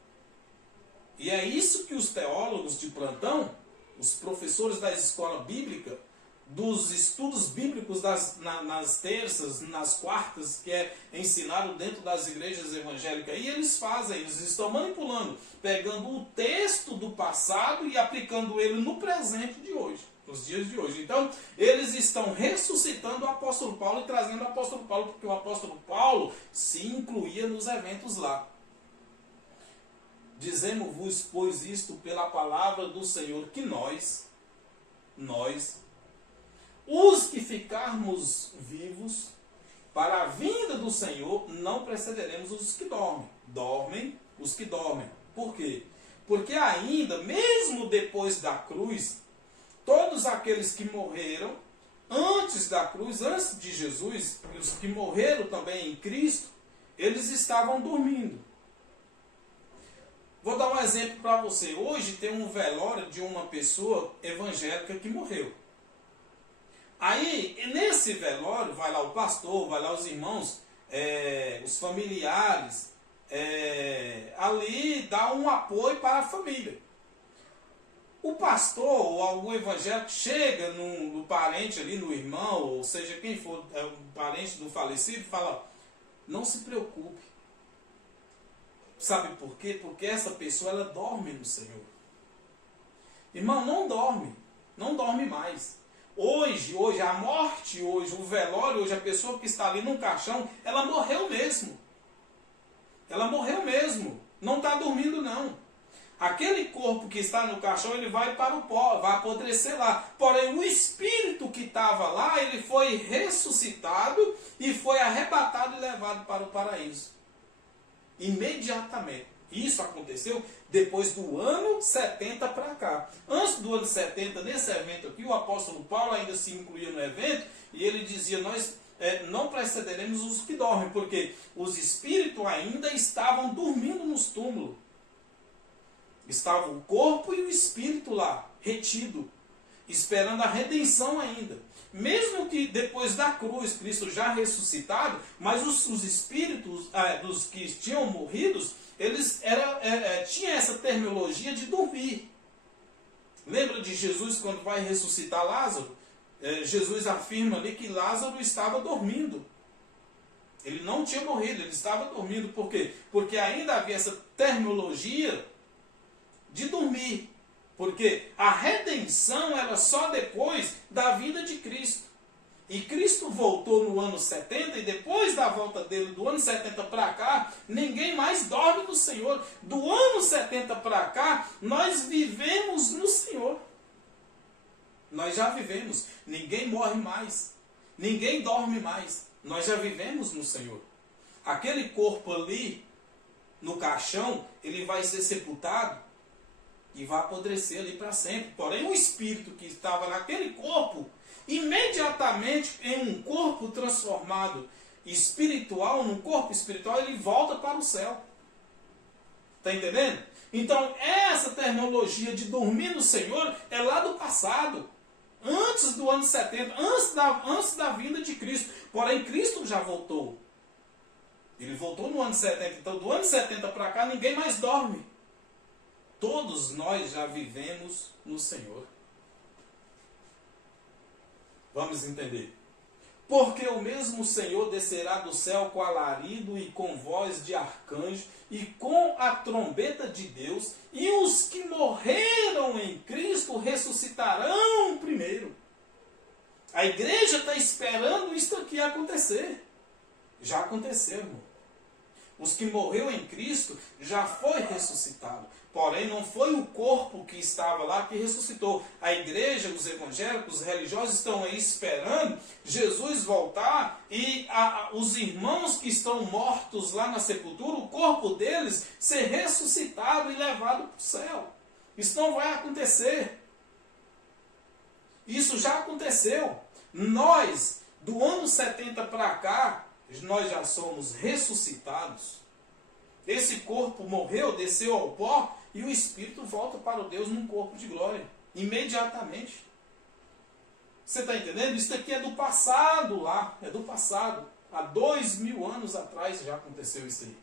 E é isso que os teólogos de plantão, os professores da escola bíblica, dos estudos bíblicos nas terças, nas quartas, que é ensinado dentro das igrejas evangélicas. E eles estão manipulando, pegando o texto do passado e aplicando ele no presente de hoje, nos dias de hoje. Então, eles estão ressuscitando o apóstolo Paulo e trazendo o apóstolo Paulo, porque o apóstolo Paulo se incluía nos eventos lá. Dizemos-vos, pois, isto pela palavra do Senhor, que nós, os que ficarmos vivos, para a vinda do Senhor, não precederemos os que dormem. Dormem os que dormem. Por quê? Porque ainda, mesmo depois da cruz, todos aqueles que morreram antes da cruz, antes de Jesus, e os que morreram também em Cristo, eles estavam dormindo. Vou dar um exemplo para você. Hoje tem um velório de uma pessoa evangélica que morreu. Aí, nesse velório, vai lá o pastor, vai lá os irmãos, os familiares, ali dá um apoio para a família. O pastor ou algum evangélico chega no parente ali, no irmão, ou seja, quem for o parente do falecido, fala, não se preocupe. Sabe por quê? Porque essa pessoa, ela dorme no Senhor. Irmão, não dorme mais. Hoje, a morte, hoje, o velório, hoje, a pessoa que está ali no caixão, ela morreu mesmo. Ela morreu mesmo. Não está dormindo, não. Aquele corpo que está no caixão, ele vai para o pó, vai apodrecer lá. Porém, o espírito que estava lá, ele foi ressuscitado e foi arrebatado e levado para o paraíso. Imediatamente. Isso aconteceu depois do ano 70 para cá. Antes do ano 70, nesse evento aqui, o apóstolo Paulo ainda se incluía no evento e ele dizia, nós não precederemos os que dormem, porque os espíritos ainda estavam dormindo nos túmulos. Estava o corpo e o espírito lá, retido, esperando a redenção ainda. Mesmo que depois da cruz, Cristo já ressuscitado, mas os espíritos dos que tinham morridos, eles tinham essa terminologia de dormir. Lembra de Jesus quando vai ressuscitar Lázaro? Jesus afirma ali que Lázaro estava dormindo. Ele não tinha morrido, ele estava dormindo. Por quê? Porque ainda havia essa terminologia de dormir. Porque a redenção era só depois da vinda de Cristo. E Cristo voltou no ano 70 e depois da volta dele do ano 70 para cá, ninguém mais dorme no Senhor. Do ano 70 para cá, nós vivemos no Senhor. Nós já vivemos. Ninguém morre mais. Ninguém dorme mais. Nós já vivemos no Senhor. Aquele corpo ali, no caixão, ele vai ser sepultado e vai apodrecer ali para sempre. Porém, o espírito que estava naquele corpo, imediatamente em um corpo transformado espiritual, num corpo espiritual, ele volta para o céu. Está entendendo? Então, essa terminologia de dormir no Senhor é lá do passado. Antes do ano 70, antes da vinda de Cristo. Porém, Cristo já voltou. Ele voltou no ano 70. Então, do ano 70 para cá, ninguém mais dorme. Todos nós já vivemos no Senhor. Vamos entender. Porque o mesmo Senhor descerá do céu com alarido e com voz de arcanjo e com a trombeta de Deus, e os que morreram em Cristo ressuscitarão primeiro. A igreja está esperando isso aqui acontecer. Já aconteceu, irmão. Os que morreram em Cristo já foi ressuscitado. Porém, não foi o corpo que estava lá que ressuscitou. A igreja, os evangélicos, os religiosos estão aí esperando Jesus voltar e os irmãos que estão mortos lá na sepultura, o corpo deles ser ressuscitado e levado para o céu. Isso não vai acontecer. Isso já aconteceu. Nós, do ano 70 para cá, nós já somos ressuscitados. Esse corpo morreu, desceu ao pó e o espírito volta para o Deus num corpo de glória. Imediatamente. Você está entendendo? Isso aqui é do passado lá. É do passado. Há 2000 anos atrás já aconteceu isso aí.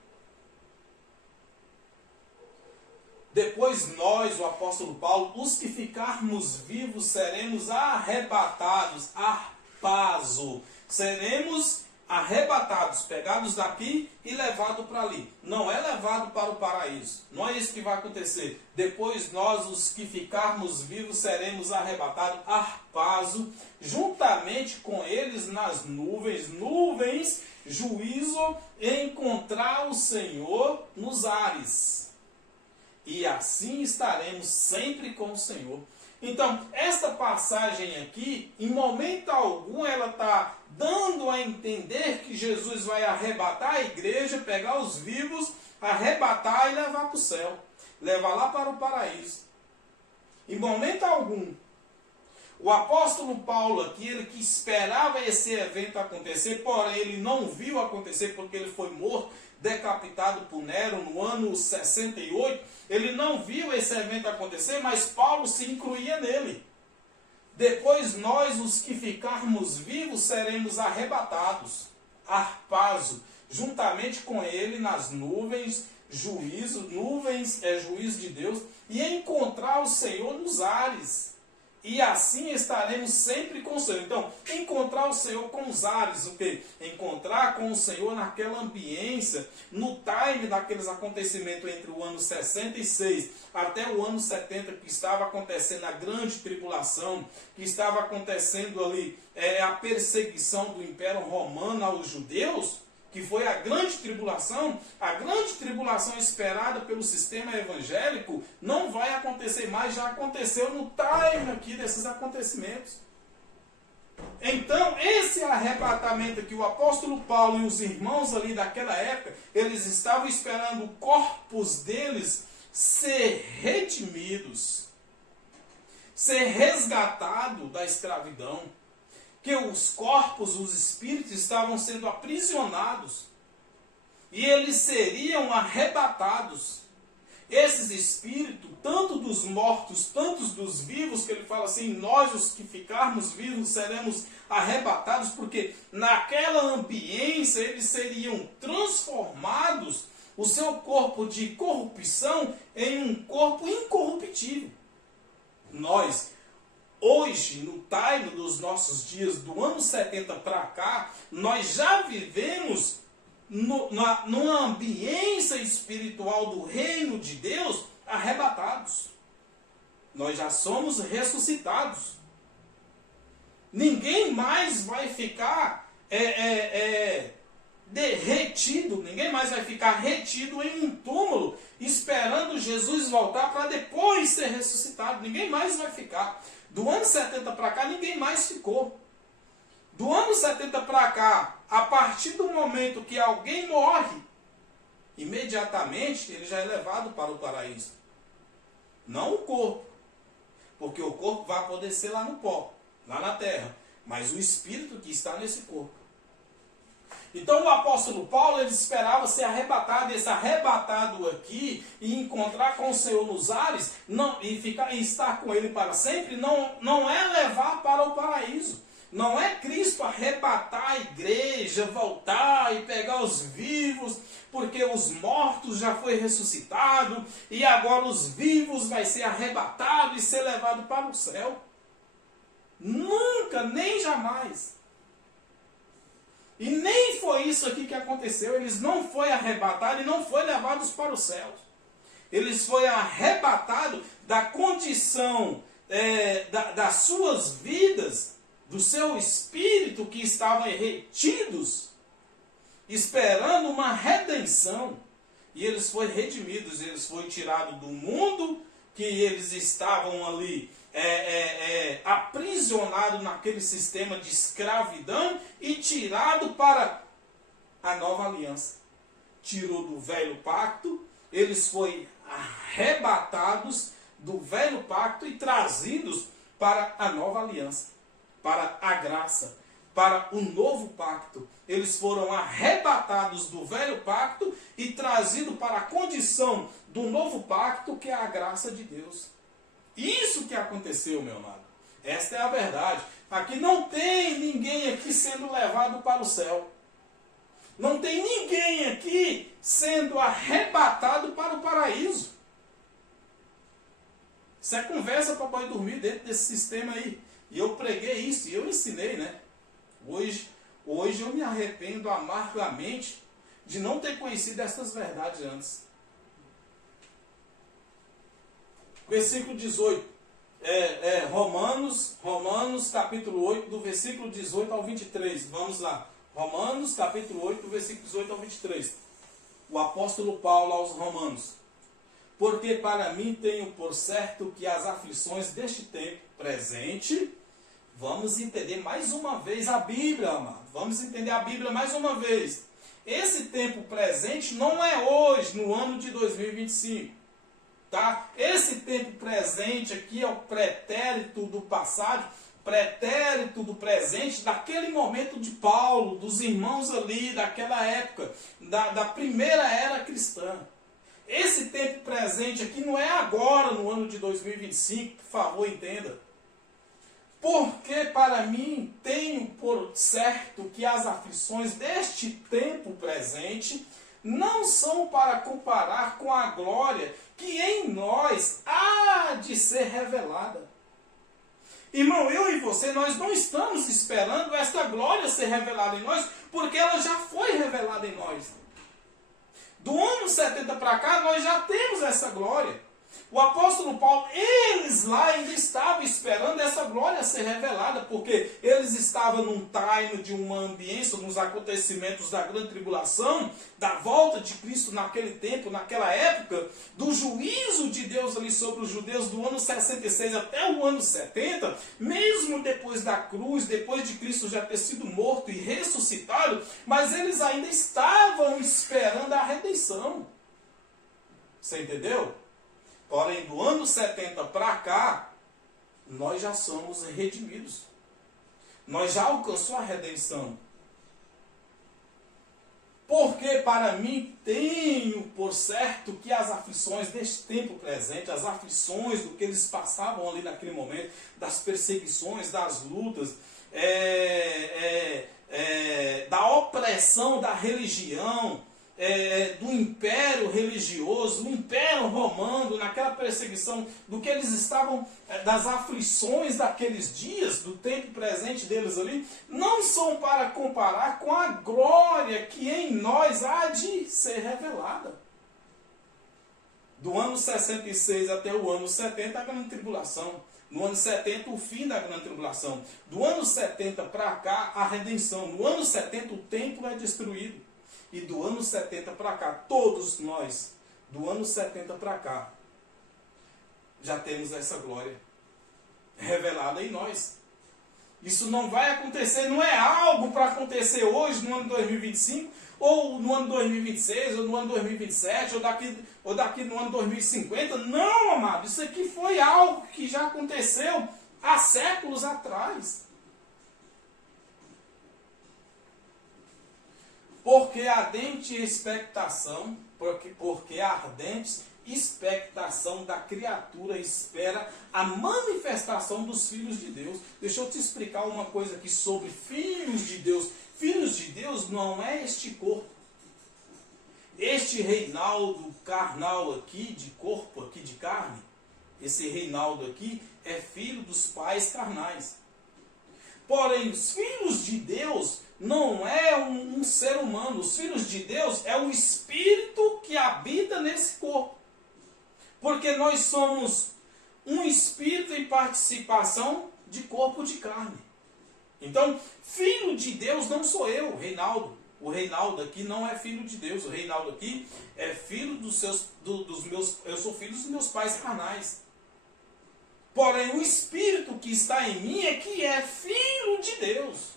Depois nós, o apóstolo Paulo, os que ficarmos vivos seremos arrebatados, arpazo. Seremos arrebatados, pegados daqui e levados para ali. Não é levado para o paraíso. Não é isso que vai acontecer. Depois nós, os que ficarmos vivos, seremos arrebatados, arpazo, juntamente com eles nas nuvens. Nuvens, juízo, encontrar o Senhor nos ares. E assim estaremos sempre com o Senhor. Então, esta passagem aqui, em momento algum, ela está dando a entender que Jesus vai arrebatar a igreja, pegar os vivos, arrebatar e levar para o céu. Levar lá para o paraíso. Em momento algum. O apóstolo Paulo aqui, ele que esperava esse evento acontecer, porém ele não viu acontecer porque ele foi morto, decapitado por Nero no ano 68. Ele não viu esse evento acontecer, mas Paulo se incluía nele. Depois nós, os que ficarmos vivos, seremos arrebatados, arpazo, juntamente com ele nas nuvens, juízo, nuvens é juízo de Deus, e encontrar o Senhor nos ares. E assim estaremos sempre com o Senhor. Então, encontrar o Senhor com os ares, o quê? Encontrar com o Senhor naquela ambiência, no time daqueles acontecimentos entre o ano 66 até o ano 70, que estava acontecendo a grande tribulação, que estava acontecendo ali a perseguição do Império Romano aos judeus, que foi a grande tribulação esperada pelo sistema evangélico, não vai acontecer mais, já aconteceu no time aqui desses acontecimentos. Então, esse arrebatamento que o apóstolo Paulo e os irmãos ali daquela época, eles estavam esperando o corpos deles ser redimidos, ser resgatado da escravidão. Que os corpos, os espíritos estavam sendo aprisionados e eles seriam arrebatados. Esses espíritos, tanto dos mortos, tanto dos vivos, que ele fala assim, nós os que ficarmos vivos seremos arrebatados, porque naquela ambiência eles seriam transformados, o seu corpo de corrupção em um corpo incorruptível. Nós, hoje, no time dos nossos dias, do ano 70 para cá, nós já vivemos numa ambiência espiritual do reino de Deus arrebatados. Nós já somos ressuscitados. Ninguém mais vai ficar derretido, ninguém mais vai ficar retido em um túmulo esperando Jesus voltar para depois ser ressuscitado. Ninguém mais vai ficar. Do ano 70 para cá, ninguém mais ficou. Do ano 70 para cá, a partir do momento que alguém morre, imediatamente ele já é levado para o paraíso. Não o corpo, porque o corpo vai apodrecer lá no pó, lá na terra, mas o espírito que está nesse corpo. Então o apóstolo Paulo, ele esperava ser arrebatado, esse arrebatado aqui, e encontrar com o Senhor nos ares, e estar com ele para sempre, não é levar para o paraíso. Não é Cristo arrebatar a igreja, voltar e pegar os vivos, porque os mortos já foi ressuscitado, e agora os vivos vai ser arrebatado e ser levado para o céu. Nunca, nem jamais. E nem foi isso aqui que aconteceu. Eles não foram arrebatados e não foram levados para os céus. Eles foram arrebatados da condição das suas vidas, do seu espírito que estavam retidos, esperando uma redenção. E eles foram redimidos, eles foram tirados do mundo que eles estavam ali aprisionado naquele sistema de escravidão e tirado para a nova aliança. Tirou do velho pacto, eles foram arrebatados do velho pacto e trazidos para a nova aliança, para a graça, para o novo pacto. Eles foram arrebatados do velho pacto e trazidos para a condição do novo pacto, que é a graça de Deus. Isso que aconteceu, meu amado. Esta é a verdade. Aqui não tem ninguém aqui sendo levado para o céu. Não tem ninguém aqui sendo arrebatado para o paraíso. Isso é conversa para boi dormir dentro desse sistema aí. E eu preguei isso, e eu ensinei, né? Hoje eu me arrependo amargamente de não ter conhecido essas verdades antes. Versículo 18. Romanos capítulo 8, do versículo 18 ao 23. Vamos lá. Romanos capítulo 8, do versículo 18 ao 23. O apóstolo Paulo aos Romanos. Porque para mim tenho por certo que as aflições deste tempo presente... Vamos entender mais uma vez a Bíblia, amado. Vamos entender a Bíblia mais uma vez. Esse tempo presente não é hoje, no ano de 2025. Tá? Esse tempo presente aqui é o pretérito do passado, pretérito do presente, daquele momento de Paulo, dos irmãos ali, daquela época, da primeira era cristã. Esse tempo presente aqui não é agora, no ano de 2025, por favor, entenda. Porque para mim tenho por certo que as aflições deste tempo presente não são para comparar com a glória que em nós há de ser revelada. Irmão, eu e você, nós não estamos esperando esta glória ser revelada em nós, porque ela já foi revelada em nós. Do ano 70 para cá, nós já temos essa glória. O apóstolo Paulo, eles lá ainda estavam esperando essa glória ser revelada, porque eles estavam num time de uma ambiência, nos acontecimentos da grande tribulação, da volta de Cristo naquele tempo, naquela época, do juízo de Deus ali sobre os judeus do ano 66 até o ano 70, mesmo depois da cruz, depois de Cristo já ter sido morto e ressuscitado, mas eles ainda estavam esperando a redenção. Você entendeu? Porém, do ano 70 para cá, nós já somos redimidos. Nós já alcançamos a redenção. Porque para mim tenho por certo que as aflições deste tempo presente, as aflições do que eles passavam ali naquele momento, das perseguições, das lutas, da opressão da religião, do império religioso, do império romano, naquela perseguição, do que eles estavam, das aflições daqueles dias, do tempo presente deles ali, não são para comparar com a glória que em nós há de ser revelada. Do ano 66 até o ano 70, a grande tribulação. No ano 70, o fim da grande tribulação. Do ano 70 para cá, a redenção. No ano 70, o templo é destruído. E do ano 70 para cá, todos nós, do ano 70 para cá, já temos essa glória revelada em nós. Isso não vai acontecer, não é algo para acontecer hoje, no ano 2025, ou no ano 2026, ou no ano 2027, ou daqui no ano 2050. Não, amado, isso aqui foi algo que já aconteceu há séculos atrás. Porque a ardente expectação, porque a ardente expectação da criatura espera a manifestação dos filhos de Deus. Deixa eu te explicar uma coisa aqui sobre filhos de Deus. Filhos de Deus não é este corpo. Este Reinaldo carnal aqui, de corpo, aqui de carne, esse Reinaldo aqui é filho dos pais carnais. Porém, os filhos de Deus não é um ser humano. Os filhos de Deus é o Espírito que habita nesse corpo. Porque nós somos um Espírito em participação de corpo de carne. Então, filho de Deus não sou eu, Reinaldo. O Reinaldo aqui não é filho de Deus. O Reinaldo aqui é filho dos meus... Eu sou filho dos meus pais carnais. Porém, o Espírito que está em mim é que é filho de Deus.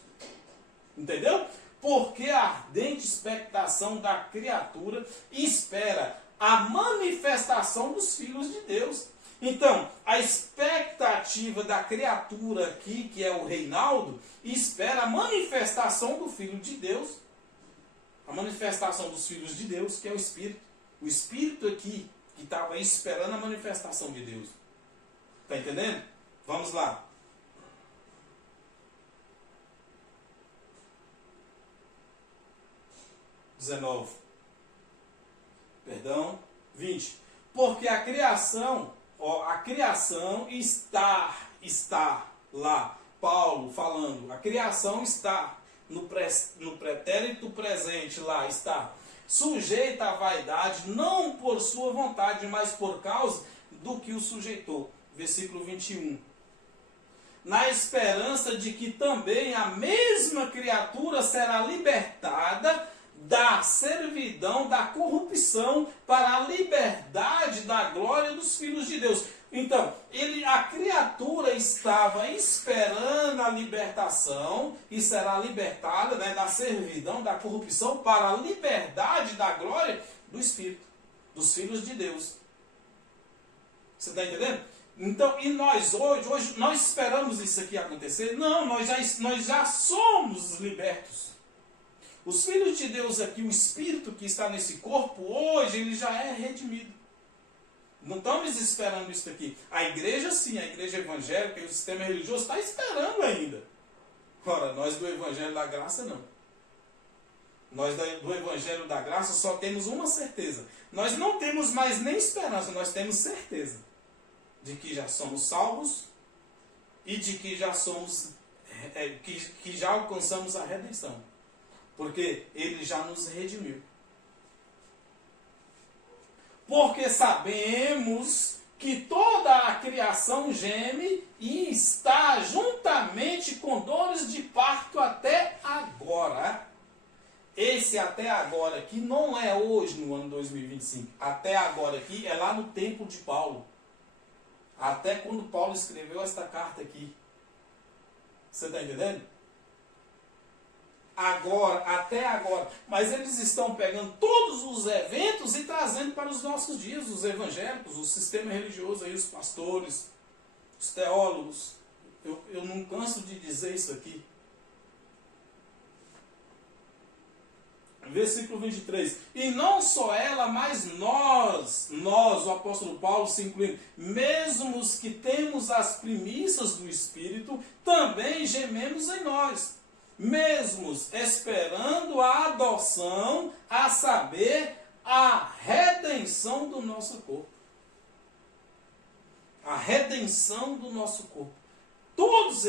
Entendeu? Porque a ardente expectação da criatura espera a manifestação dos filhos de Deus. Então, a expectativa da criatura aqui, que é o Reinaldo, espera a manifestação do Filho de Deus. A manifestação dos filhos de Deus, que é o Espírito. O Espírito aqui, que estava esperando a manifestação de Deus. Está entendendo? Vamos lá. Perdão, 20. Porque a criação a criação está lá. Paulo falando, a criação está no pretérito presente lá, está sujeita à vaidade, não por sua vontade, mas por causa do que o sujeitou. Versículo 21. Na esperança de que também a mesma criatura será libertada da servidão, da corrupção, para a liberdade da glória dos filhos de Deus. Então, a criatura estava esperando a libertação e será libertada, né, da servidão, da corrupção, para a liberdade da glória do Espírito, dos filhos de Deus. Você está entendendo? Então, e nós hoje nós esperamos isso aqui acontecer? Não, nós já somos libertos. Os filhos de Deus aqui, o Espírito que está nesse corpo, hoje ele já é redimido. Não estamos esperando isso aqui. A igreja sim, a igreja evangélica e o sistema religioso está esperando ainda. Ora, nós do Evangelho da Graça não. Nós do Evangelho da Graça só temos uma certeza. Nós não temos mais nem esperança, nós temos certeza de que já somos salvos e de que já somos, que já alcançamos a redenção. Porque ele já nos redimiu. Porque sabemos que toda a criação geme e está juntamente com dores de parto até agora. Esse até agora aqui não é hoje no ano 2025. Até agora aqui é lá no tempo de Paulo. Até quando Paulo escreveu esta carta aqui. Você está entendendo? Agora, até agora. Mas eles estão pegando todos os eventos e trazendo para os nossos dias. Os evangélicos, o sistema religioso, aí, os pastores, os teólogos. Eu não canso de dizer isso aqui. Versículo 23. E não só ela, mas nós, o apóstolo Paulo se incluindo, mesmo os que temos as primícias do Espírito, também gememos em nós, mesmos esperando a adoção, a saber, a redenção do nosso corpo. A redenção do nosso corpo. Todos